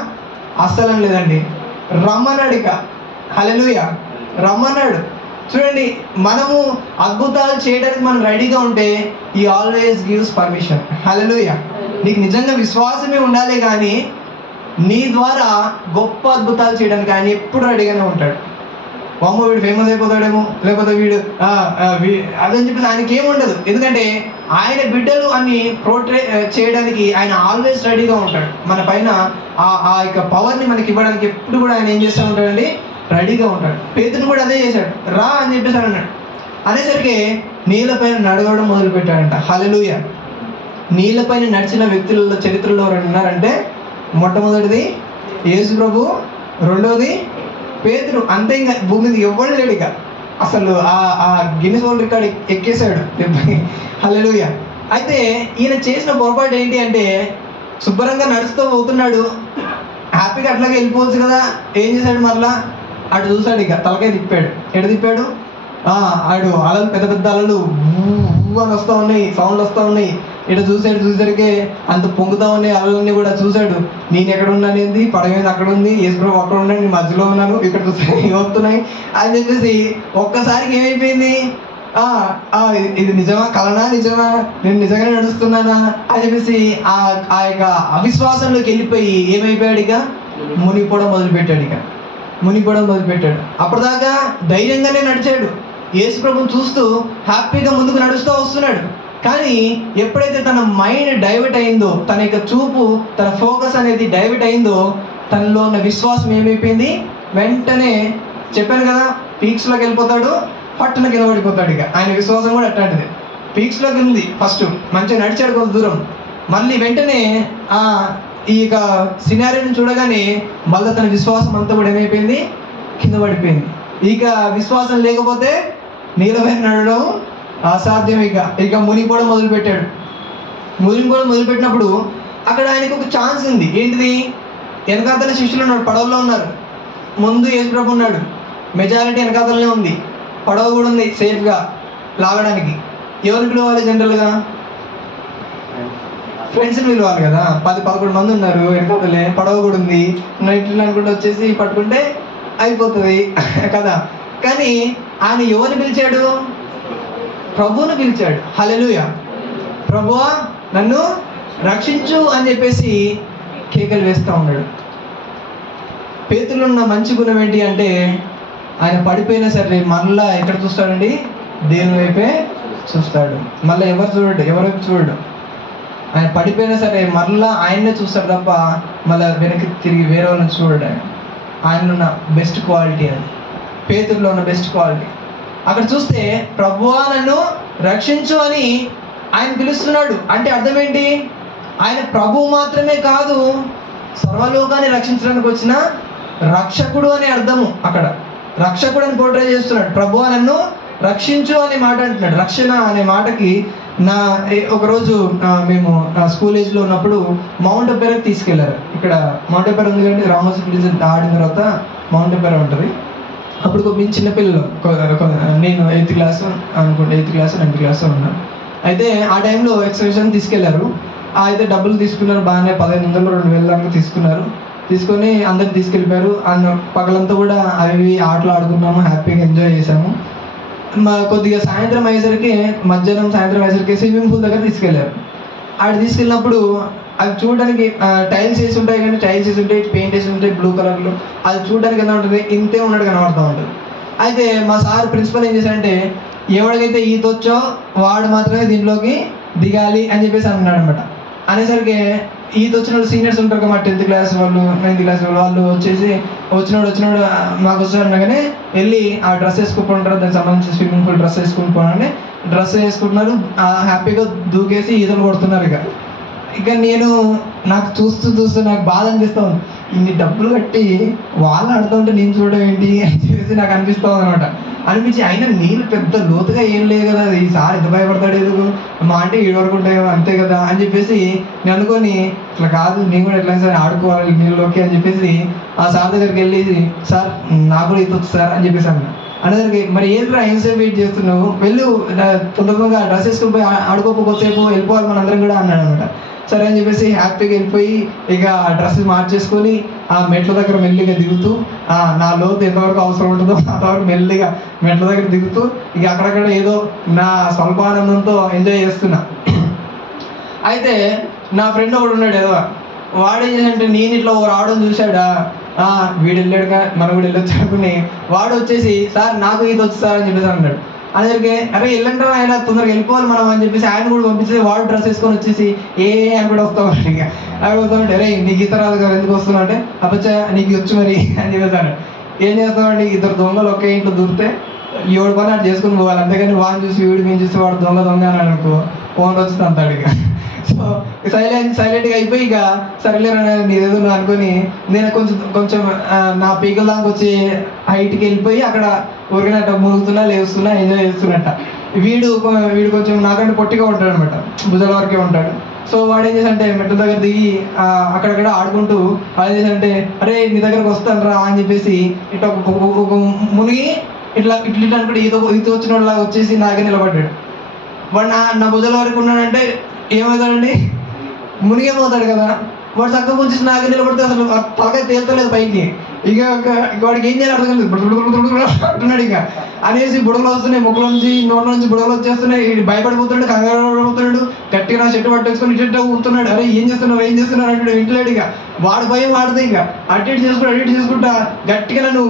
అస్సలం లేదండి. రమ్మన్నాడు. ఇక హల్లెలూయా, రమ్మన్నాడు. చూడండి, మనము అద్భుతాలు చేయడానికి మనం రెడీగా ఉంటే ఈ ఆల్వేస్ గివ్స్ పర్మిషన్. హల్లెలూయా. నీకు నిజంగా విశ్వాసమే ఉండాలి కానీ నీ ద్వారా గొప్ప అద్భుతాలు చేయడానికి ఆయన ఎప్పుడు రెడీగానే ఉంటాడు. అమ్మో వీడు ఫేమస్ అయిపోతాడేమో, లేకపోతే వీడు అదని చెప్పేసి ఆయనకి ఏముండదు. ఎందుకంటే ఆయన బిడ్డలు అని ప్రోట్రే చేయడానికి ఆయన ఆల్వేస్ రెడీగా ఉంటాడు. మన పైన ఆ యొక్క పవర్ని మనకి ఇవ్వడానికి ఎప్పుడు కూడా ఆయన ఏం చేస్తూ ఉంటాడండి? రెడీగా ఉంటాడు. పేతురు కూడా అదే చేశాడు. రా అని చెప్పేసి అన్నాడు. అనేసరికి నీళ్ళపైన నడవడం మొదలుపెట్టాడంట. హల్లెలూయా. నీళ్ళపైన నడిచిన వ్యక్తులలో చరిత్రలో ఎవరు ఉన్నారంటే మొట్టమొదటిది యేసు ప్రభు, రెండోది పేతురు. అంతే, ఇంకా భూమి మీద ఎవ్వడు లేడు ఇక. అసలు ఆ గిన్నిస్ వరల్డ్ రికార్డ్ ఎక్కేశాడు. హల్లెలూయా. అయితే ఈయన చేసిన పొరపాటు ఏంటి అంటే శుభ్రంగా నడుస్తూ పోతున్నాడు, హ్యాపీగా అట్లాగే వెళ్ళిపోవచ్చు కదా. ఏం చేశాడు, మరలా అటు చూశాడు, ఇక తలకాయ తిప్పాడు. ఎటు తిప్పాడు, ఆడు అలలు, పెద్ద పెద్ద అలలు అని వస్తూ ఉన్నాయి, సౌండ్లు వస్తూ ఉన్నాయి. ఇటు చూసేసరికి అంత పొంగుతూ ఉన్నాయి అలలన్నీ కూడా. చూశాడు, నేను ఎక్కడ ఉన్నాను, ఏంది పడవేది అక్కడ ఉంది, యేసుప్రభు అక్కడ ఉన్నాడు, నేను మధ్యలో ఉన్నాను, ఇక్కడ చూస్తే వస్తున్నాయి అని చెప్పేసి ఒక్కసారికి ఏమైపోయింది, ఇది నిజమా, కలనా, నిజమా, నేను నిజంగానే నడుస్తున్నానా అని చెప్పేసి ఆ యొక్క అవిశ్వాసంలోకి వెళ్ళిపోయి ఏమైపోయాడు, ఇక మునిగిపోవడం మొదలుపెట్టాడు. అప్పటిదాకా ధైర్యంగానే నడిచాడు, యేసు ప్రభువుని చూస్తూ హ్యాపీగా ముందుకు నడుస్తూ వస్తున్నాడు. కానీ ఎప్పుడైతే తన మైండ్ డైవర్ట్ అయిందో, తన యొక్క చూపు, తన ఫోకస్ అనేది డైవర్ట్ అయిందో, తనలో ఉన్న విశ్వాసం ఏమైపోయింది, వెంటనే చెప్పాను కదా పీక్స్లోకి వెళ్ళిపోతాడు, పట్టున కింద పడిపోతాడు. ఇక ఆయన విశ్వాసం కూడా అట్లాంటిది, పీక్స్లోకి ఉంది. ఫస్ట్ మంచిగా నడిచాడు కొంత దూరం, మళ్ళీ వెంటనే ఈ యొక్క సినారియోని చూడగానే మళ్ళీ తన విశ్వాసం అంతా కూడా ఏమైపోయింది, కింద పడిపోయింది. ఇక విశ్వాసం లేకపోతే నీళ్ళపైన నడవడం అసాధ్యం. ఇక మునిగిపోవడం మొదలుపెట్టినప్పుడు అక్కడ ఆయనకు ఒక ఛాన్స్ ఉంది. ఏంటిది, వెనకాతల శిష్యులు ఉన్నారు, పడవలో ఉన్నారు, ముందు యేసు ప్రభు ఉన్నాడు, మెజారిటీ వెనకాతలనే ఉంది, పడవ కూడా ఉంది సేఫ్గా లాగడానికి. ఎవరిని పిలవాలి, జనరల్గా ఫ్రెండ్స్ని పిలవాలి కదా. 10-11 మంది ఉన్నారు వెనకాతలే, పడవ కూడా ఉంది, నైట్లు అనుకుంటే వచ్చేసి పట్టుకుంటే అయిపోతుంది కదా. కానీ ఆయన ఎవరిని పిలిచాడు, ప్రభువుని పిలిచాడు. హల్లెలూయా. ప్రభువా నన్ను రక్షించు అని చెప్పేసి కేకలు వేస్తూ ఉన్నాడు. పేతురులో ఉన్న మంచి గుణం ఏంటి అంటే ఆయన పడిపోయినా సరే మళ్ళా ఎక్కడ చూస్తాడండి, దేవుని వైపే చూస్తాడు. మళ్ళీ ఎవరైపు చూడడు. ఆయన పడిపోయినా సరే మళ్ళా ఆయన్నే చూస్తాడు తప్ప మళ్ళీ వెనక్కి తిరిగి వేరే వాళ్ళని చూడడు. ఆయనలో ఉన్న బెస్ట్ క్వాలిటీ అది, పేతురులో ఉన్న బెస్ట్ క్వాలిటీ. అక్కడ చూస్తే ప్రభువా నన్ను రక్షించు అని ఆయన పిలుస్తున్నాడు. అంటే అర్థం ఏంటి, ఆయన ప్రభువు మాత్రమే కాదు, సర్వలోకాన్ని రక్షించడానికి వచ్చిన రక్షకుడు అనే అర్థము. అక్కడ రక్షకుడు అని పోర్ట్రే చేస్తున్నాడు. ప్రభువా నన్ను రక్షించు అనే మాట అంటున్నాడు. రక్షణ అనే మాటకి ఒకరోజు మేము స్కూల్ ఏజ్లో ఉన్నప్పుడు మౌంట్ ఎపెరాకి తీసుకెళ్లారు. ఇక్కడ మౌంట్ ఎపెరా ఉంది కంటే రామోజీ ఫిలిం ఆడిన తర్వాత మౌంట్ ఎపెరా ఉంటుంది. అప్పుడు మేము చిన్నపిల్లలు, నేను 8th క్లాస్ అనుకుంటే, 9th క్లాస్ ఉన్నాను. అయితే ఆ టైంలో ఎక్స్కర్షన్ తీసుకెళ్లారు. అయితే డబ్బులు తీసుకున్నారు, బాగానే 1500 2000 దాకా తీసుకొని అందరు తీసుకెళ్ళిపోయారు. పగలంతా కూడా అవి ఆటలు ఆడుకున్నాము, హ్యాపీగా ఎంజాయ్ చేసాము. కొద్దిగా సాయంత్రం అయ్యేసరికి స్విమ్మింగ్ పూల్ దగ్గర తీసుకెళ్లారు. ఆడ తీసుకెళ్ళినప్పుడు అవి చూడడానికి టైల్స్ వేసి ఉంటాయి, కానీ టైల్స్ వేసి ఉంటాయి, పెయింట్ వేసి ఉంటాయి బ్లూ కలర్లో. అది చూడడానికి ఎలా ఉంటుంది, ఇంతే ఉన్నట్టు కనబడుతూ ఉంటుంది. అయితే మా సార్ ప్రిన్సిపల్ ఏం చేశారంటే ఎవరికైతే ఈత వచ్చో వాడు మాత్రమే దీంట్లోకి దిగాలి అని చెప్పేసి అన్నాడు అనమాట. అనేసరికి ఈత వచ్చిన వాళ్ళు సీనియర్స్ ఉంటారు కదా, 10th క్లాస్ వాళ్ళు 9th క్లాస్ వాళ్ళు వచ్చేసి వచ్చినోడు మాకు వస్తాడనగానే వెళ్ళి ఆ డ్రెస్ వేసుకుంటారు, దానికి సంబంధించి స్విమ్మింగ్ పూల్ డ్రెస్ వేసుకుని పోనండి, డ్రెస్ వేసుకుంటున్నారు, హ్యాపీగా దూకేసి ఈతలు కొడుతున్నారు. ఇక నాకు చూస్తూ నాకు బాధ అనిపిస్తూ ఉంది, ఇన్ని డబ్బులు కట్టి వాళ్ళు ఆడుతూ ఉంటే నేను చూడడం ఏంటి అని చెప్పేసి నాకు అనిపిస్తూ ఉంది అనిపించి అయినా నీళ్ళు పెద్ద లోతుగా ఏం లేదు కదా, ఈసారి ఎంత భయపడతాడు ఏదో మా అంటే 7 వరకు ఉంటాయి కదా అంతే కదా అని చెప్పేసి నేను అనుకొని ఇట్లా కాదు, నేను కూడా ఎట్లా సరే ఆడుకోవాలి నీళ్ళలోకి అని చెప్పేసి ఆ సార్ దగ్గరికి వెళ్ళి, సార్ నాకు కూడా ఈత వచ్చు సార్ అని చెప్పేసి అనేసరికి మరి ఏంట్రా ఎంతసేపు వెయిట్ చేస్తున్నావు, వెళ్ళు తొందరగా డ్రెస్ వేసుకుని పోయి ఆడుకోకపోసేపు వెళ్ళిపోవాలి మనందరం కూడా అన్నాడు అనమాట. సరే అని చెప్పేసి హ్యాపీగా వెళ్ళిపోయి ఇక డ్రెస్ మార్చేసుకొని ఆ మెట్ల దగ్గర మెల్లిగా దిగుతూ నా లోతు ఎంతవరకు అవసరం ఉంటుందో అంతవరకు మెల్లిగా మెట్ల దగ్గర దిగుతూ ఇక అక్కడక్కడ ఏదో నా స్వల్పానందంతో ఎంజాయ్ చేస్తున్నా. అయితే నా ఫ్రెండ్ ఒకడు ఉన్నాడు ఏదో, వాడేం చేశాడంటే నేను ఇట్లా ఒక రావడం చూశాడా, వీడు వెళ్ళాడుగా మనం కూడా వెళ్ళొచ్చు అనుకుని వాడు వచ్చేసి సార్ నాకు ఈత వచ్చు సార్ అని చెప్పేసి అన్నాడు. అందరికి అరే వెళ్ళంటాం ఆయన తొందరగా వెళ్ళిపోవాలి మనం అని చెప్పేసి ఆయన కూడా పంపించేసి వాడు డ్రెస్ వేసుకొని వచ్చేసి అని కూడా వస్తామండి. ఇక అక్కడ వస్తామంటే అరే నీకు ఈత రాదు కదా ఎందుకు వస్తున్నావు అంటే అప్పచ్చా నీకు వచ్చు మరి అని చెప్పేసాను. ఏం చేస్తామండి, ఇద్దరు దొంగలు ఒకే ఇంట్లో దూరితే ఎవడు పని అటు చేసుకుని పోవాలి. అంతేగాని వాడిని చూసి వీడు మేము చూసి వాడు దొంగ అని అనుకో ఫోన్ వచ్చింది అంతాడు. ఇక సో సైలెంట్గా అయిపోయి ఇక సరేలేరా నీదేదో అనుకొని నేను కొంచెం నా పీకల దాకా వచ్చి హైట్కి వెళ్ళిపోయి అక్కడ ఊరికనట్ట మునుగుతున్నా లేస్తున్నా ఎంజాయ్ చేస్తున్నట్ట. వీడు కొంచెం నాకంటే పొట్టిగా ఉంటాడు అనమాట, భుజాల వరకే ఉంటాడు. సో వాడు ఏం చేశాడంటే మెట్ల దగ్గర దిగి అక్కడక్కడ ఆడుకుంటూ వాడు ఏం చేశాడంటే అరే నీ దగ్గరకు వస్తాను రా అని చెప్పేసి ఇట్లా ఒక మునిగి ఇట్లా అనుకుంటే ఈత వచ్చిన వాళ్ళ వచ్చేసి నాకే నిలబడ్డాడు. వాడు నా భుజాల వరకు ఉన్నాడంటే ఏమవుతాడండి, మునిగిపోతాడు కదా. వాడు చక్కగా వచ్చేసి నాకే నిలబడితే అసలు తలకాయ తేలుతలేదు పైకి. ఇక వాడికి ఏం చేయాలి అర్థం కాలేదు, అంటున్నాడు ఇక అనేసి బుడగలు వస్తున్నాయి, ముక్కుల నుంచి నోట్ల నుంచి బుడగలు వచ్చేస్తున్నాయి. భయపడిపోతున్నాడు, కంగారు పడిపోతున్నాడు, గట్టిగా చెట్టు పట్టేసుకొని ఇటు ఊరుతున్నాడు. అరే ఏం చేస్తున్నావు అంటే వింటలేడు. ఇక వాడు భయం వాడితే ఇక అటు చేసుకుంటా గట్టిగా నన్ను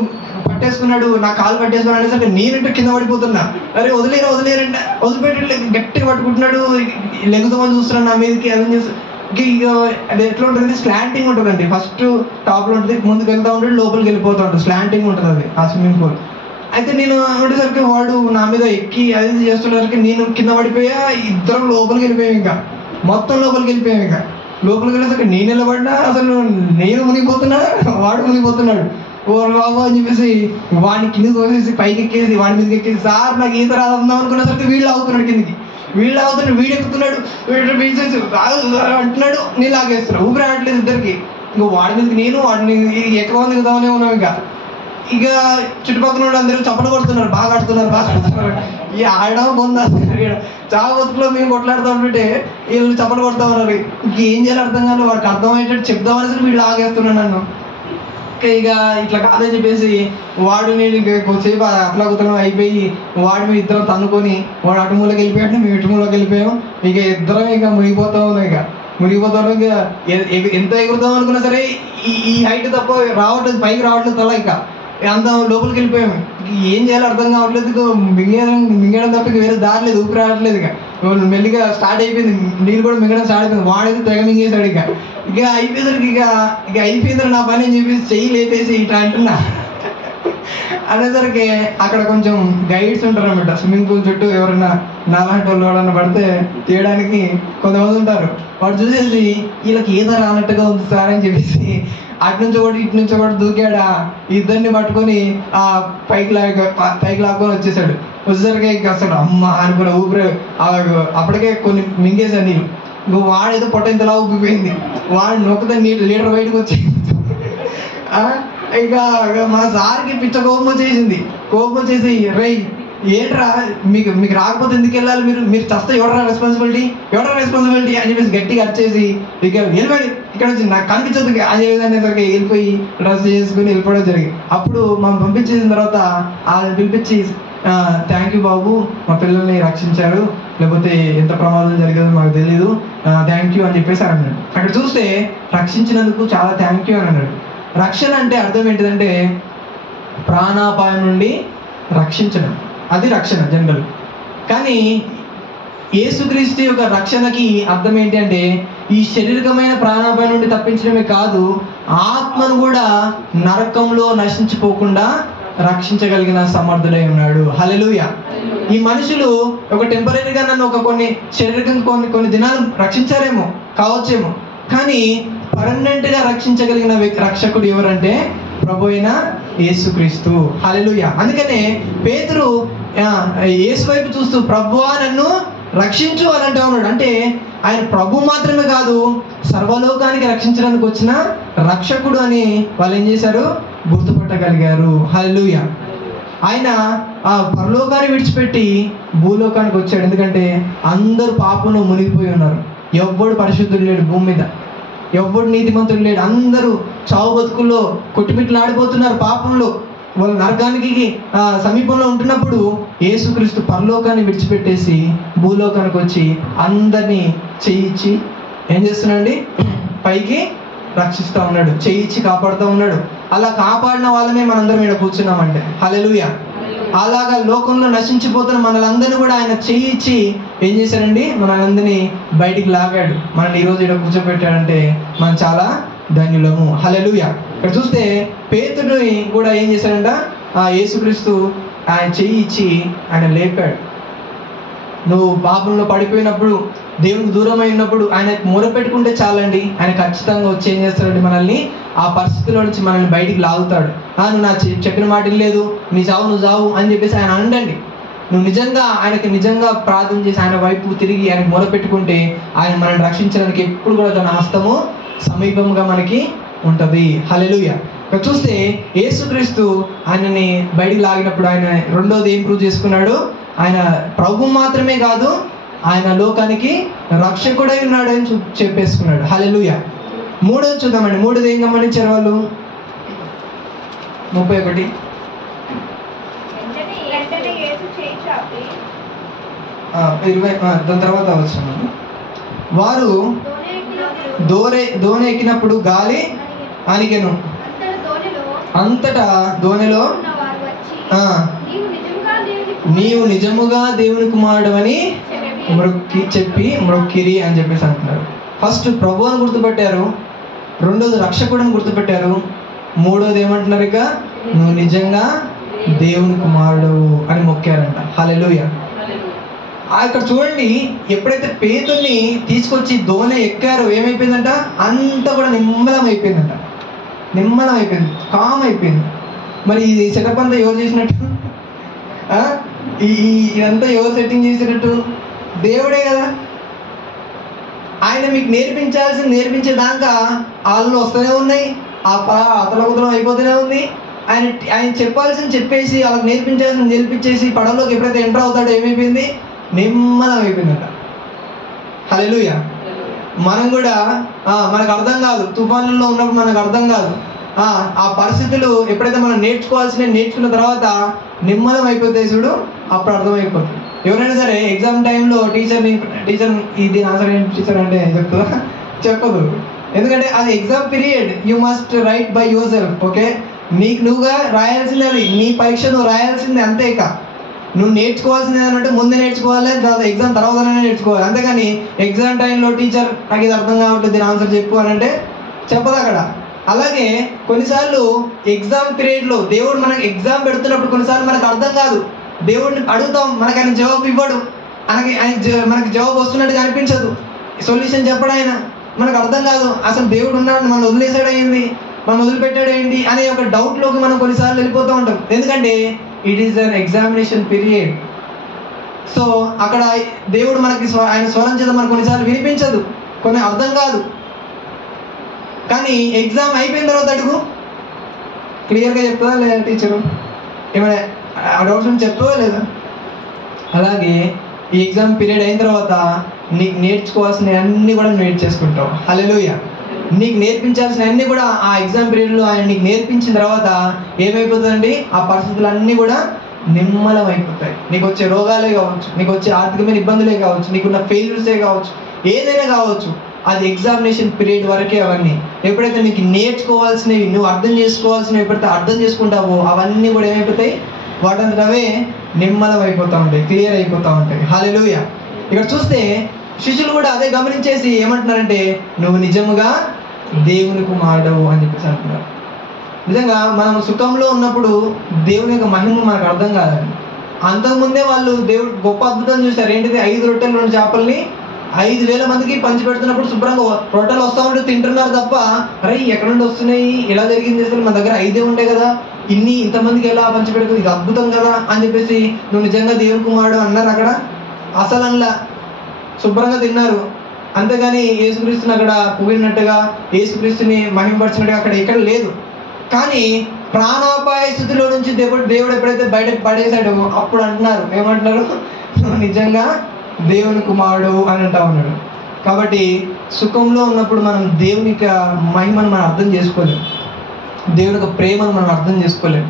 పట్టేసుకున్నాడు, నా కాలు పట్టేసుకున్నాడు అనేసరికి నేనంటే కింద పడిపోతున్నా. అరే వదిలేరంటే వదిలిపెట్టి గట్టిగా పట్టుకుంటున్నాడు, లెగుతామని చూస్తున్నాడు నా మీదకి. అదే చేసి ఇక అది ఎట్లా ఉంటుంది, స్లాంటింగ్ ఉంటుందండి. ఫస్ట్ టాప్లో ఉంటుంది, ముందుకు వెళ్తా ఉంటాడు, లోపలికి వెళ్ళిపోతూ ఉంటుంది, స్లాంటింగ్ ఉంటుంది అది ఆ స్విమ్మింగ్ పూల్. అయితే నేను ఉండేసరికి వాడు నా మీద ఎక్కి అది చేస్తున్నసరికి నేను కింద పడిపోయా, ఇద్దరం లోపలికి వెళ్ళిపోయాం. ఇంకా మొత్తం లోపలికి వెళ్ళిపోయాం. ఇంకా లోపలికి వెళ్ళేసరికి నేను నిలబడినా అసలు నేను మునిగిపోతున్నా, వాడు మునిగిపోతున్నాడు. ఓ బాబు అని చెప్పేసి వాడిని కింద తోసేసి పైకి ఎక్కేసి వాడి మీదకి ఎక్కేసి సార్ నాకు ఈత రాదందాం అనుకునేసరికి వీళ్ళు ఆగుతున్నాడు, కిందికి వీళ్ళు ఆగుతున్నాడు, వీడు ఎక్కుతున్నాడు, అంటున్నాడు, నేను లాగేస్తున్నాడు, ఊపిరి ఆడట్లేదు ఇద్దరికి. ఇంకా వాడి మీదకి నేను వాడిని ఎక్కడ దిగుదామనే ఉన్నాం. ఇక చుట్టుపక్కల అందరూ చప్పలు కొడుతున్నారు, బాగా ఆడుతున్నారు. ఈ ఆడడం పొందారు చాలా బతుకులో మేము కొట్లాడుతూ ఉంటుంటే వీళ్ళు చప్పలు కొడుతూ ఉన్నారు. ఇంకేం చేయాలి అర్థం కాదు, వాడికి అర్థమయ్యేటట్టు చెప్దామనేసి వీళ్ళు ఆగేస్తున్నాను నన్ను. ఇక ఇట్లా కాదని చెప్పేసి వాడు నేను కొద్దిసేపు అట్లా కుతలం అయిపోయి వాడి మీద ఇద్దరం తన్నుకొని వాడు అటు మూలకి వెళ్ళిపోయాడు, మేము ఇటు మూలకి వెళ్ళిపోయాం. ఇక ఇద్దరం ఇక మునిగిపోతా ఉన్నాం. ఇక ఎంత ఎగురుతాం అనుకున్నా సరే ఈ హైట్ తప్ప రావట్లేదు, పైకి రావట్లేదు తల. ఇక అంత లోపలికి వెళ్ళిపోయాము. ఏం చేయాలో అర్థం కావట్లేదు. ఇక మింగడం తప్ప ఇక వేరే దారి లేదు, ఊపిరి రావట్లేదు. ఇక మెల్లిగా స్టార్ట్ అయిపోయింది, నీళ్ళు కూడా మింగడం స్టార్ట్ అయిపోయింది. వాడైతే తెగ మింగేశాడు. ఇక అయిపోయేసరికి ఇక అయిపోయిందని నా పని అని చెప్పేసి చెయ్యి లేపేసి ఇట్లా అంటున్నా అనేసరికి అక్కడ కొంచెం గైడ్స్ ఉంటారు అనమాట. స్విమ్మింగ్ పూల్ చుట్టూ ఎవరైనా నాలాంటి వాళ్ళు ఎవరన్నా పడితే తీయడానికి కొంతమంది ఉంటారు. వాడు చూసేసి వీళ్ళకి ఈత రానట్టుగా ఉంది సార్ అని చెప్పేసి అటు నుంచి ఒకటి ఇటు నుంచి ఒకటి దూకాడా, ఇద్దరిని పట్టుకొని ఆ పైకి లాక్కొని వచ్చేసాడు. వచ్చేసరికి ఇక అసలు అమ్మ అనుకున్న ఊపిరి అప్పటికే కొన్ని మింగేశాను నీళ్ళు. ఇంకో వాడేదో పొట్ట ఇంతలా ఊపిపోయింది, వాడు నొక్కదని నీళ్ళు లీటర్ బయటకు వచ్చేది. ఇక మా సార్కి పిచ్చ కోపం వచ్చేసి రై ఏంట్రా మీకు రాకపోతే ఎందుకు వెళ్ళాలి, మీరు చస్తే ఎవడరా రెస్పాన్సిబిలిటీ అని చెప్పేసి గట్టిగా అరిచేసి ఇక వెళ్ళిపోయి ఇక్కడ నుంచి నాకు కనిపించదు అని అనేసరికి వెళ్ళిపోయి డ్రెస్ చేసుకుని వెళ్ళిపోవడం జరిగింది. అప్పుడు మనం పంపించేసిన తర్వాత వాళ్ళని పిలిపించి థ్యాంక్ యూ బాబు, మా పిల్లల్ని రక్షించారు, లేకపోతే ఎంత ప్రమాదం జరిగేదో మాకు తెలీదు, థ్యాంక్ యూ అని చెప్పేసి అన్నాడు. అక్కడ చూస్తే రక్షించినందుకు చాలా థ్యాంక్ యూ అని అన్నాడు. రక్షణ అంటే అర్థం ఏంటిదంటే ప్రాణాపాయం నుండి రక్షించడం, అది రక్షణ జనరల్. కానీ యేసుక్రీస్తు యొక్క రక్షణకి అర్థం ఏంటి అంటే ఈ శారీరకమైన ప్రాణాపాయం నుండి తప్పించడమే కాదు, ఆత్మను కూడా నరకంలో నశించిపోకుండా రక్షించగలిగిన సమర్థుడై ఉన్నాడు. హల్లెలూయా. ఈ మనుషులు ఒక టెంపరీగా నన్ను కొన్ని శారీరకంగా కొన్ని దినాలు రక్షించారేమో కావచ్చేమో, కానీ పర్మనెంట్గా రక్షించగలిగిన రక్షకుడు ఎవరంటే ప్రభు అయిన యేసుక్రీస్తు. హల్లెలూయా. అందుకనే పేతురు యేసు వైపు చూస్తూ ప్రభువా నన్ను రక్షించు అని అంటూ ఉన్నాడు. అంటే ఆయన ప్రభు మాత్రమే కాదు, సర్వలోకానికి రక్షించడానికి వచ్చిన రక్షకుడు అని వాళ్ళు ఏం చేశారు, గుర్తుపట్టగలిగారు. హల్లెలూయా. ఆయన ఆ పరలోకాన్ని విడిచిపెట్టి భూలోకానికి వచ్చాడు. ఎందుకంటే అందరూ పాపంలో మునిగిపోయి ఉన్నారు, ఎవ్వడు పరిశుద్ధుడు లేడు భూమి మీద, ఎవ్వడు నీతిమంతుడు లేడు, అందరూ చావు బతుకుల్లో కొట్టుమిట్లు ఆడిపోతున్నారు పాపంలో. వాళ్ళ నరకానికి సమీపంలో ఉంటున్నప్పుడు యేసుక్రీస్తు పరలోకాన్ని విడిచిపెట్టేసి భూలోకానికి వచ్చి అందరినీ చేయించి ఏం చేస్తున్నాడండి, పైకి రక్షిస్తూ ఉన్నాడు, చేయించి కాపాడుతూ ఉన్నాడు. అలా కాపాడిన వాళ్ళనే మనందరం ఇక్కడ కూర్చున్నామంటే హల్లెలూయా. అలాగా లోకంలో నశించిపోతున్న మనలందరినీ కూడా ఆయన చేయించి ఏం చేశాడండి, మనలందరినీ బయటికి లాగాడు. మనల్ని ఈరోజు ఇక్కడ కూర్చోబెట్టాడంటే మనం చాలా ధన్యులము. హల్లెలూయా. ఇక్కడ చూస్తే పేతురుని కూడా ఏం చేశాడంట, యేసుక్రీస్తు ఆయన చెయ్యి ఇచ్చి ఆయన లేపాడు. నువ్వు పాపంలో పడిపోయినప్పుడు, దేవునికి దూరం అయినప్పుడు ఆయన మొరపెట్టుకుంటే చాలండి, ఆయన ఖచ్చితంగా వచ్చి ఏం చేస్తాడండి, మనల్ని ఆ పరిస్థితిలో నుంచి మనల్ని బయటికి లాగుతాడు. నువ్వు నా చెప్పిన మాట లేదు, నీ చావు నువ్వు చావు అని చెప్పేసి ఆయన అండండి. నువ్వు నిజంగా ఆయనకి నిజంగా ప్రార్థన చేసి ఆయన వైపు తిరిగి ఆయనకు మొరపెట్టుకుంటే ఆయన మనల్ని రక్షించడానికి ఎప్పుడు కూడా తన హస్తము సమీపంగా మనకి ఉంటుంది. హల్లెలూయా. ఇక్కడ చూస్తే యేసుక్రీస్తు ఆయనని బయటికి లాగినప్పుడు ఆయన రెండోది ఏం ప్రూవ్ చేసుకున్నాడు, ఆయన ప్రభు మాత్రమే కాదు, ఆయన లోకానికి రక్షకుడై ఉన్నాడని చెప్పేసుకున్నాడు. హల్లెలూయా. మూడోది చూద్దామండి. మూడోది ఏం గమనించారు వాళ్ళు? 31. దాని తర్వాత వచ్చాము. వారు దోణి ఎక్కినప్పుడు గాలి అణిగెను. అంతటా దోణిలో నీవు నిజముగా దేవుని కుమారుడు అని మొక్కిరి అని చెప్పేసి అంటున్నారు. ఫస్ట్ ప్రభువుని గుర్తుపెట్టారు, రెండోది రక్షకుడిని గుర్తుపెట్టారు, మూడోది ఏమంటున్నారు, ఇక నువ్వు నిజంగా దేవుని కుమారుడు అని మొక్కారంట. హల్లెలూయా. ఇక్కడ చూడండి, ఎప్పుడైతే పేతుర్ని తీసుకొచ్చి దోణి ఎక్కారో ఏమైపోయిందంట, అంతా కూడా నిమ్మలం అయిపోయిందంట. నిమ్మలం అయిపోయింది, కామ్ అయిపోయింది. మరి ఈ సెటప్ అంతా ఎవరు చేసినట్టు? ఇదంతా ఎవరు సెట్టింగ్ చేసినట్టు? దేవుడే కదా. ఆయన మీకు నేర్పించేదాకా వాళ్ళు వస్తూనే ఉన్నాయి, అతలకుతలం అయిపోతూనే ఉంది. ఆయన చెప్పాల్సింది చెప్పేసి వాళ్ళకి నేర్పించాల్సింది నేర్పించేసి పడవలోకి ఎప్పుడైతే ఎంటర్ అవుతాడో ఏమైపోయింది, నిమ్మలం అయిపోయిందంట. హల్లెలూయా. మనం కూడా మనకు అర్థం కాదు, తుఫానుల్లో ఉన్నప్పుడు మనకు అర్థం కాదు. ఆ పరిస్థితులు ఎప్పుడైతే మనం నేర్చుకున్న తర్వాత నిమ్మలం అయిపోతాయి చూడు, అప్పుడు అర్థమైపోతుంది. ఎవరైనా సరే ఎగ్జామ్ టైంలో టీచర్ ఇది ఆన్సర్ ఏంటి టీచర్ అంటే చెప్తుందా? చెప్పదు. ఎందుకంటే అది exam period, you must right by your self. Okay, నీకు నువ్వుగా రాయాల్సిందే, అది నీ పరీక్ష నువ్వు రాయాల్సిందే. అంతే. ఇక నువ్వు నేర్చుకోవాల్సింది ఏంటంటే ముందే నేర్చుకోవాలి, తర్వాత ఎగ్జామ్ తర్వాతనే నేర్చుకోవాలి. అంతేగాని ఎగ్జామ్ టైంలో టీచర్ నాకు ఇది అర్థం కావట్లేదు, దీని ఆన్సర్ చెప్పు అని అంటే చెప్పదు అక్కడ. అలాగే కొన్నిసార్లు ఎగ్జామ్ పీరియడ్లో దేవుడు మనకి ఎగ్జామ్ పెడుతున్నప్పుడు కొన్నిసార్లు మనకు అర్థం కాదు, దేవుడిని అడుగుతాం, మనకు ఆయన జవాబు ఇవ్వడు, మనకి జవాబు వస్తున్నట్టుగా అనిపించదు, సొల్యూషన్ చెప్పడం ఆయన మనకు అర్థం కాదు. అసలు దేవుడు ఉన్నాడు, మనం వదిలేసాడు అయింది, మనం వదిలిపెట్టాడు ఏంటి అనే ఒక డౌట్లోకి మనం కొన్నిసార్లు వెళ్ళిపోతూ ఉంటాం. ఎందుకంటే it is an examination period. So అక్కడ దేవుడు మనకి ఆయన స్వరం చేత మనకు కొన్నిసార్లు వినిపించదు, కొన్ని అర్థం కాదు. కానీ ఎగ్జామ్ అయిపోయిన తర్వాత అడుగు, క్లియర్గా చెప్తుందా లేదా టీచరు? ఏమైనా డౌట్స్ చెప్తుందా లేదా? అలాగే ఈ ఎగ్జామ్ పీరియడ్ అయిన తర్వాత నీకు నేర్చుకోవాల్సిన అన్నీ కూడా నేర్చేసుకుంటావు. హల్లెలూయా. నీకు నేర్పించాల్సిన అన్నీ కూడా ఆ ఎగ్జామ్ పీరియడ్లో ఆయన నీకు నేర్పించిన తర్వాత ఏమైపోతుందండి, ఆ పరిస్థితులు అన్నీ కూడా నిమ్మలం అయిపోతాయి. నీకు వచ్చే రోగాలే కావచ్చు, నీకు వచ్చే ఆర్థికమైన ఇబ్బందులే కావచ్చు, నీకున్న ఫెయిల్యూర్సే కావచ్చు, ఏదైనా కావచ్చు, అది ఎగ్జామినేషన్ పీరియడ్ వరకే. అవన్నీ ఎప్పుడైతే నీకు నేర్చుకోవాల్సినవి, నువ్వు అర్థం చేసుకోవాల్సినవి ఎప్పుడైతే అర్థం చేసుకుంటావో అవన్నీ కూడా ఏమైపోతాయి, వాటంతటవే నిమ్మలం అయిపోతూ ఉంటాయి, క్లియర్ అయిపోతూ ఉంటాయి. హల్లెలూయా. ఇక్కడ చూస్తే శిష్యులు కూడా అదే గమనించేసి ఏమంటున్నారంటే, నువ్వు నిజముగా దేవుని కుమారుడవు అని చెప్పేసి అంటున్నారు. నిజంగా మనం సుఖంలో ఉన్నప్పుడు దేవుని యొక్క మహిమ మనకు అర్థం కాదండి. అంతకుముందే వాళ్ళు దేవుడు గొప్ప అద్భుతం చూశారు. ఏంటిది, 5 రొట్టెలు 2 చేపల్ని 5,000 మందికి పంచి పెడుతున్నప్పుడు శుభ్రంగా రొట్టెలు వస్తూ ఉంటే తింటున్నారు తప్ప, అరే ఎక్కడ నుండి వస్తున్నాయి, ఎలా జరిగింది, అసలు మన దగ్గర 5 ఉంటాయి కదా, ఇంతమందికి ఎలా పంచి పెడుతుంది, ఇది అద్భుతం కదా అని చెప్పేసి నువ్వు నిజంగా దేవుని కుమారుడు అన్నారు అక్కడ. అసలు అందులో శుభ్రంగా తిన్నారు. అంతేగాని యేసుక్రీస్తుని అక్కడ పొగిడినట్టుగా, యేసుక్రీస్తుని మహిమపరిచినట్టుగా అక్కడ ఎక్కడ లేదు. కానీ ప్రాణాపాయ స్థితిలో నుంచి దేవుడు ఎప్పుడైతే బయట పడేశాడో అప్పుడు అంటున్నారు, ఏమంటున్నారు, నిజంగా దేవుని కుమారుడు అని అంటా ఉన్నాడు. కాబట్టి సుఖంలో ఉన్నప్పుడు మనం దేవుని యొక్క మహిమను మనం అర్థం చేసుకోలేం, దేవుని యొక్క ప్రేమను మనం అర్థం చేసుకోలేం.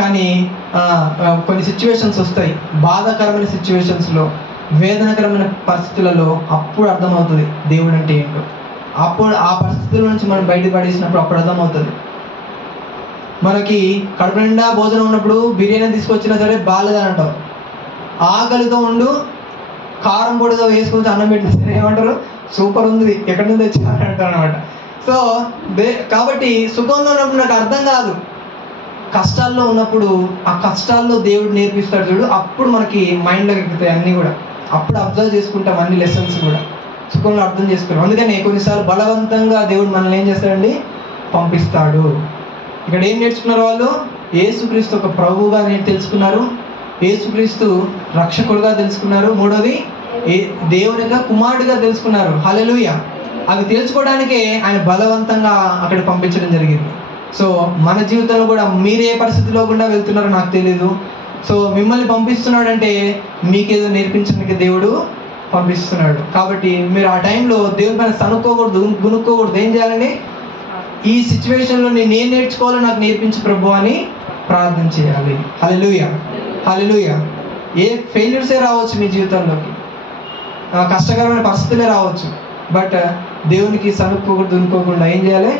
కానీ కొన్ని సిచ్యువేషన్స్ వస్తాయి, బాధాకరమైన సిచ్యువేషన్స్లో, వేదనకరమైన పరిస్థితులలో అప్పుడు అర్థమవుతుంది దేవుడు అంటే ఏంటో. అప్పుడు ఆ పరిస్థితుల నుంచి మనం బయట పడేసినప్పుడు అప్పుడు అర్థమవుతుంది. మనకి కడుపు నిండా భోజనం ఉన్నప్పుడు బిర్యానీ తీసుకొచ్చినా సరే బాగాలేదని అంటావు, ఆకలితో ఉండు కారం పొడితో వేసుకొచ్చి అన్నం పెట్టిన సరే ఏమంటారు, సూపర్ ఉంది, ఎక్కడి నుంచి తెచ్చారు అంటారు అనమాట. సో కాబట్టి సుఖంలో ఉన్నప్పుడు నాకు అర్థం కాదు, కష్టాల్లో ఉన్నప్పుడు ఆ కష్టాల్లో దేవుడు నేర్పిస్తాడు చూడు, అప్పుడు మనకి మైండ్లోకి ఎక్కుతాయి అన్నీ కూడా. అప్పుడు అబ్జర్వ్ చేసుకుంటాం అన్ని లెసన్స్ కూడా, సుఖంలో అర్థం చేసుకుంటాం. అందుకని కొన్నిసార్లు బలవంతంగా దేవుడు మనల్ని ఏం చేస్తాడండి, పంపిస్తాడు. ఇక్కడ ఏం నేర్చుకున్నారు వాళ్ళు? యేసుక్రీస్తు ఒక ప్రభువుగా తెలుసుకున్నారు, యేసుక్రీస్తు రక్షకుడుగా తెలుసుకున్నారు, మూడోది దేవుని యొక్క కుమారుడిగా తెలుసుకున్నారు. హల్లెలూయా. అవి తెలుసుకోవడానికే ఆయన బలవంతంగా అక్కడ పంపించడం జరిగింది. సో మన జీవితంలో కూడా మీరు ఏ పరిస్థితిలో గుండా వెళ్తున్నారో నాకు తెలియదు. సో మిమ్మల్ని పంపిస్తున్నాడంటే మీకేదో నేర్పించడానికి దేవుడు పంపిస్తున్నాడు. కాబట్టి మీరు ఆ టైంలో దేవుని పైన సనుక్కోకూడదు, గునుక్కోకూడదు. ఏం చేయాలండి? ఈ సిచ్యువేషన్లో నేను ఏం నేర్చుకోవాలో నాకు నేర్పించు ప్రభు అని ప్రార్థన చేయాలి. హల్లెలూయా, హల్లెలూయా. ఏ ఫెయిల్యూర్సే రావచ్చు మీ జీవితంలోకి, కష్టకరమైన పరిస్థితులే రావచ్చు. బట్ దేవునికి సనుక్కోకూడదు, దునుకోకుండా ఏం చేయాలి?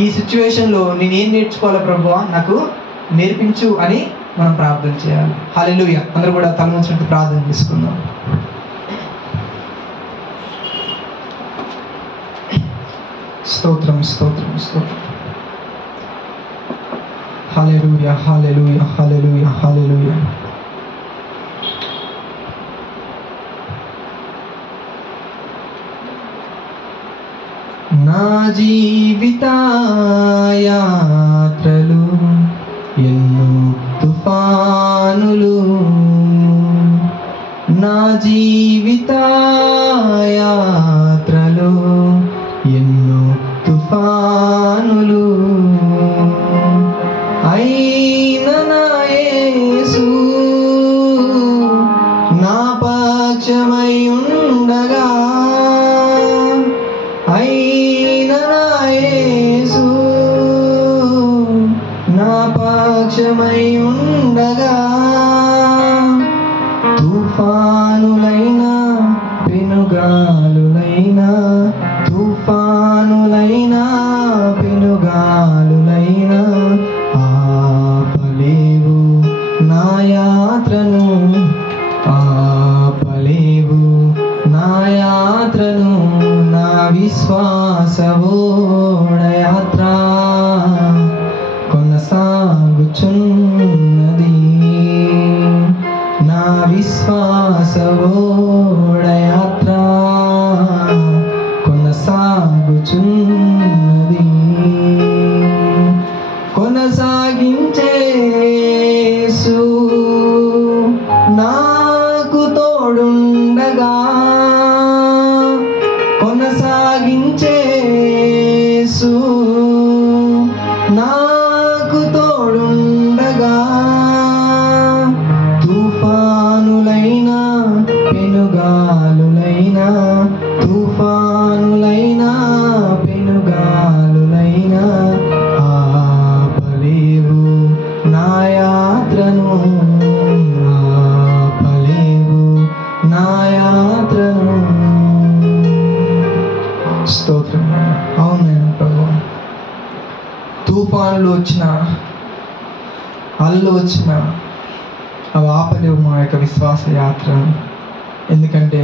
ఈ సిచ్యువేషన్లో నేను ఏం నేర్చుకోవాలో ప్రభువా నాకు నేర్పించు అని మనం ప్రార్థన చేయాలి. హల్లెలూయా. అందరూ కూడా తల వంచినట్టు ప్రార్థన చేసుకుందాం. స్తోత్రం, స్తోత్రం, స్తోత్రం. హల్లెలూయా, హల్లెలూయా, హల్లెలూయా, హల్లెలూయా. నా జీవిత యాత్రలు ఎన్నో తుఫానులు, నా జీవిత యాత్రలు ఎన్నో తుఫానులు, అయినా నా యేసు నా పక్షమై ఉండగా, అయినా నా యేసు నా పక్షమై ఉండగా, తుఫానులైనా పెనుగాలులైనా, తుఫానులైనా పెనుగాలులైనా ఆపలేవు నా యాత్రను, ఆపలేవు నా యాత్రను. నా విశ్వాసవోడ యాత్ర కొనసాగుచున్నది, నా విశ్వాసవోడ యాత్ర కొనసాగుచున్నది. కొనసాగించే యేసు నాకు తోడుండగా, కొనసాగించే యేసు నాకు తోడుండగా, తుఫానులైనా పెనుగాలులైనా, తుఫానులైనా పెనుగాలులైనా ఆపలేవు నా యాత్రను, ఆపలేవు నా యాత్రను. స్తోత్రం. అవునైనా ప్రభు, తుఫానులు వచ్చిన, అల్లు వచ్చిన అవి ఆపలేవు మా యొక్క విశ్వాస యాత్రను. ఎందుకంటే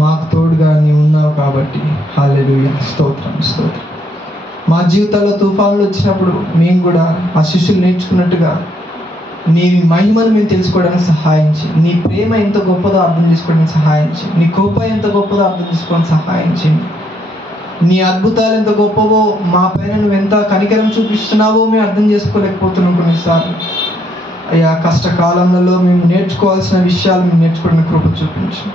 మాకు తోడుగా నీవు ఉన్నావు కాబట్టి. హల్లెలూయా, స్తోత్రం, స్తోత్రం. మా జీవితాల్లో తుఫానులు వచ్చినప్పుడు మేము కూడా ఆ శిష్యులు నేర్చుకున్నట్టుగా నీ మహిమను మేము తెలుసుకోవడానికి సహాయించి, నీ ప్రేమ ఎంత గొప్పదో అర్థం చేసుకోవడానికి సహాయించి, నీ కృప ఎంత గొప్పదో అర్థం చేసుకోవడానికి సహాయించి, నీ అద్భుతాలు ఎంత గొప్పవో మా పైన నువ్వు ఎంత కనికరం చూపిస్తున్నావో మేము అర్థం చేసుకోలేకపోతున్నాం కొన్నిసార్లు. అయ్యా, కష్టకాలంలో మేము నేర్చుకోవాల్సిన విషయాలు మేము నేర్చుకోవడానికి కృప చూపించు.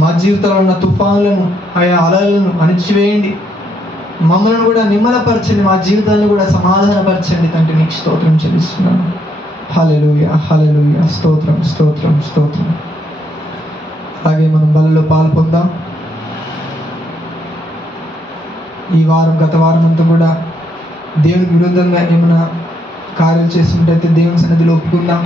మా జీవితంలో ఉన్న తుఫానులను, ఆయా అలలను అణిచివేయండి. మమ్మల్ని కూడా నిమ్మలపరచండి, మా జీవితాలను కూడా సమాధానపరచండి. తండ్రి నీకు స్తోత్రం చెల్లిస్తున్నాను. హల్లెలూయా, హల్లెలూయా, స్తోత్రం, స్తోత్రం, స్తోత్రం. అలాగే మనం బలిలో పాలు పొందాం. ఈ వారం, గత వారం అంతా కూడా దేవునికి విరుద్ధంగా ఏమైనా కార్యాలు చేసినట్టయితే దేవుని సన్నిధిలో ఒప్పుకుందాం.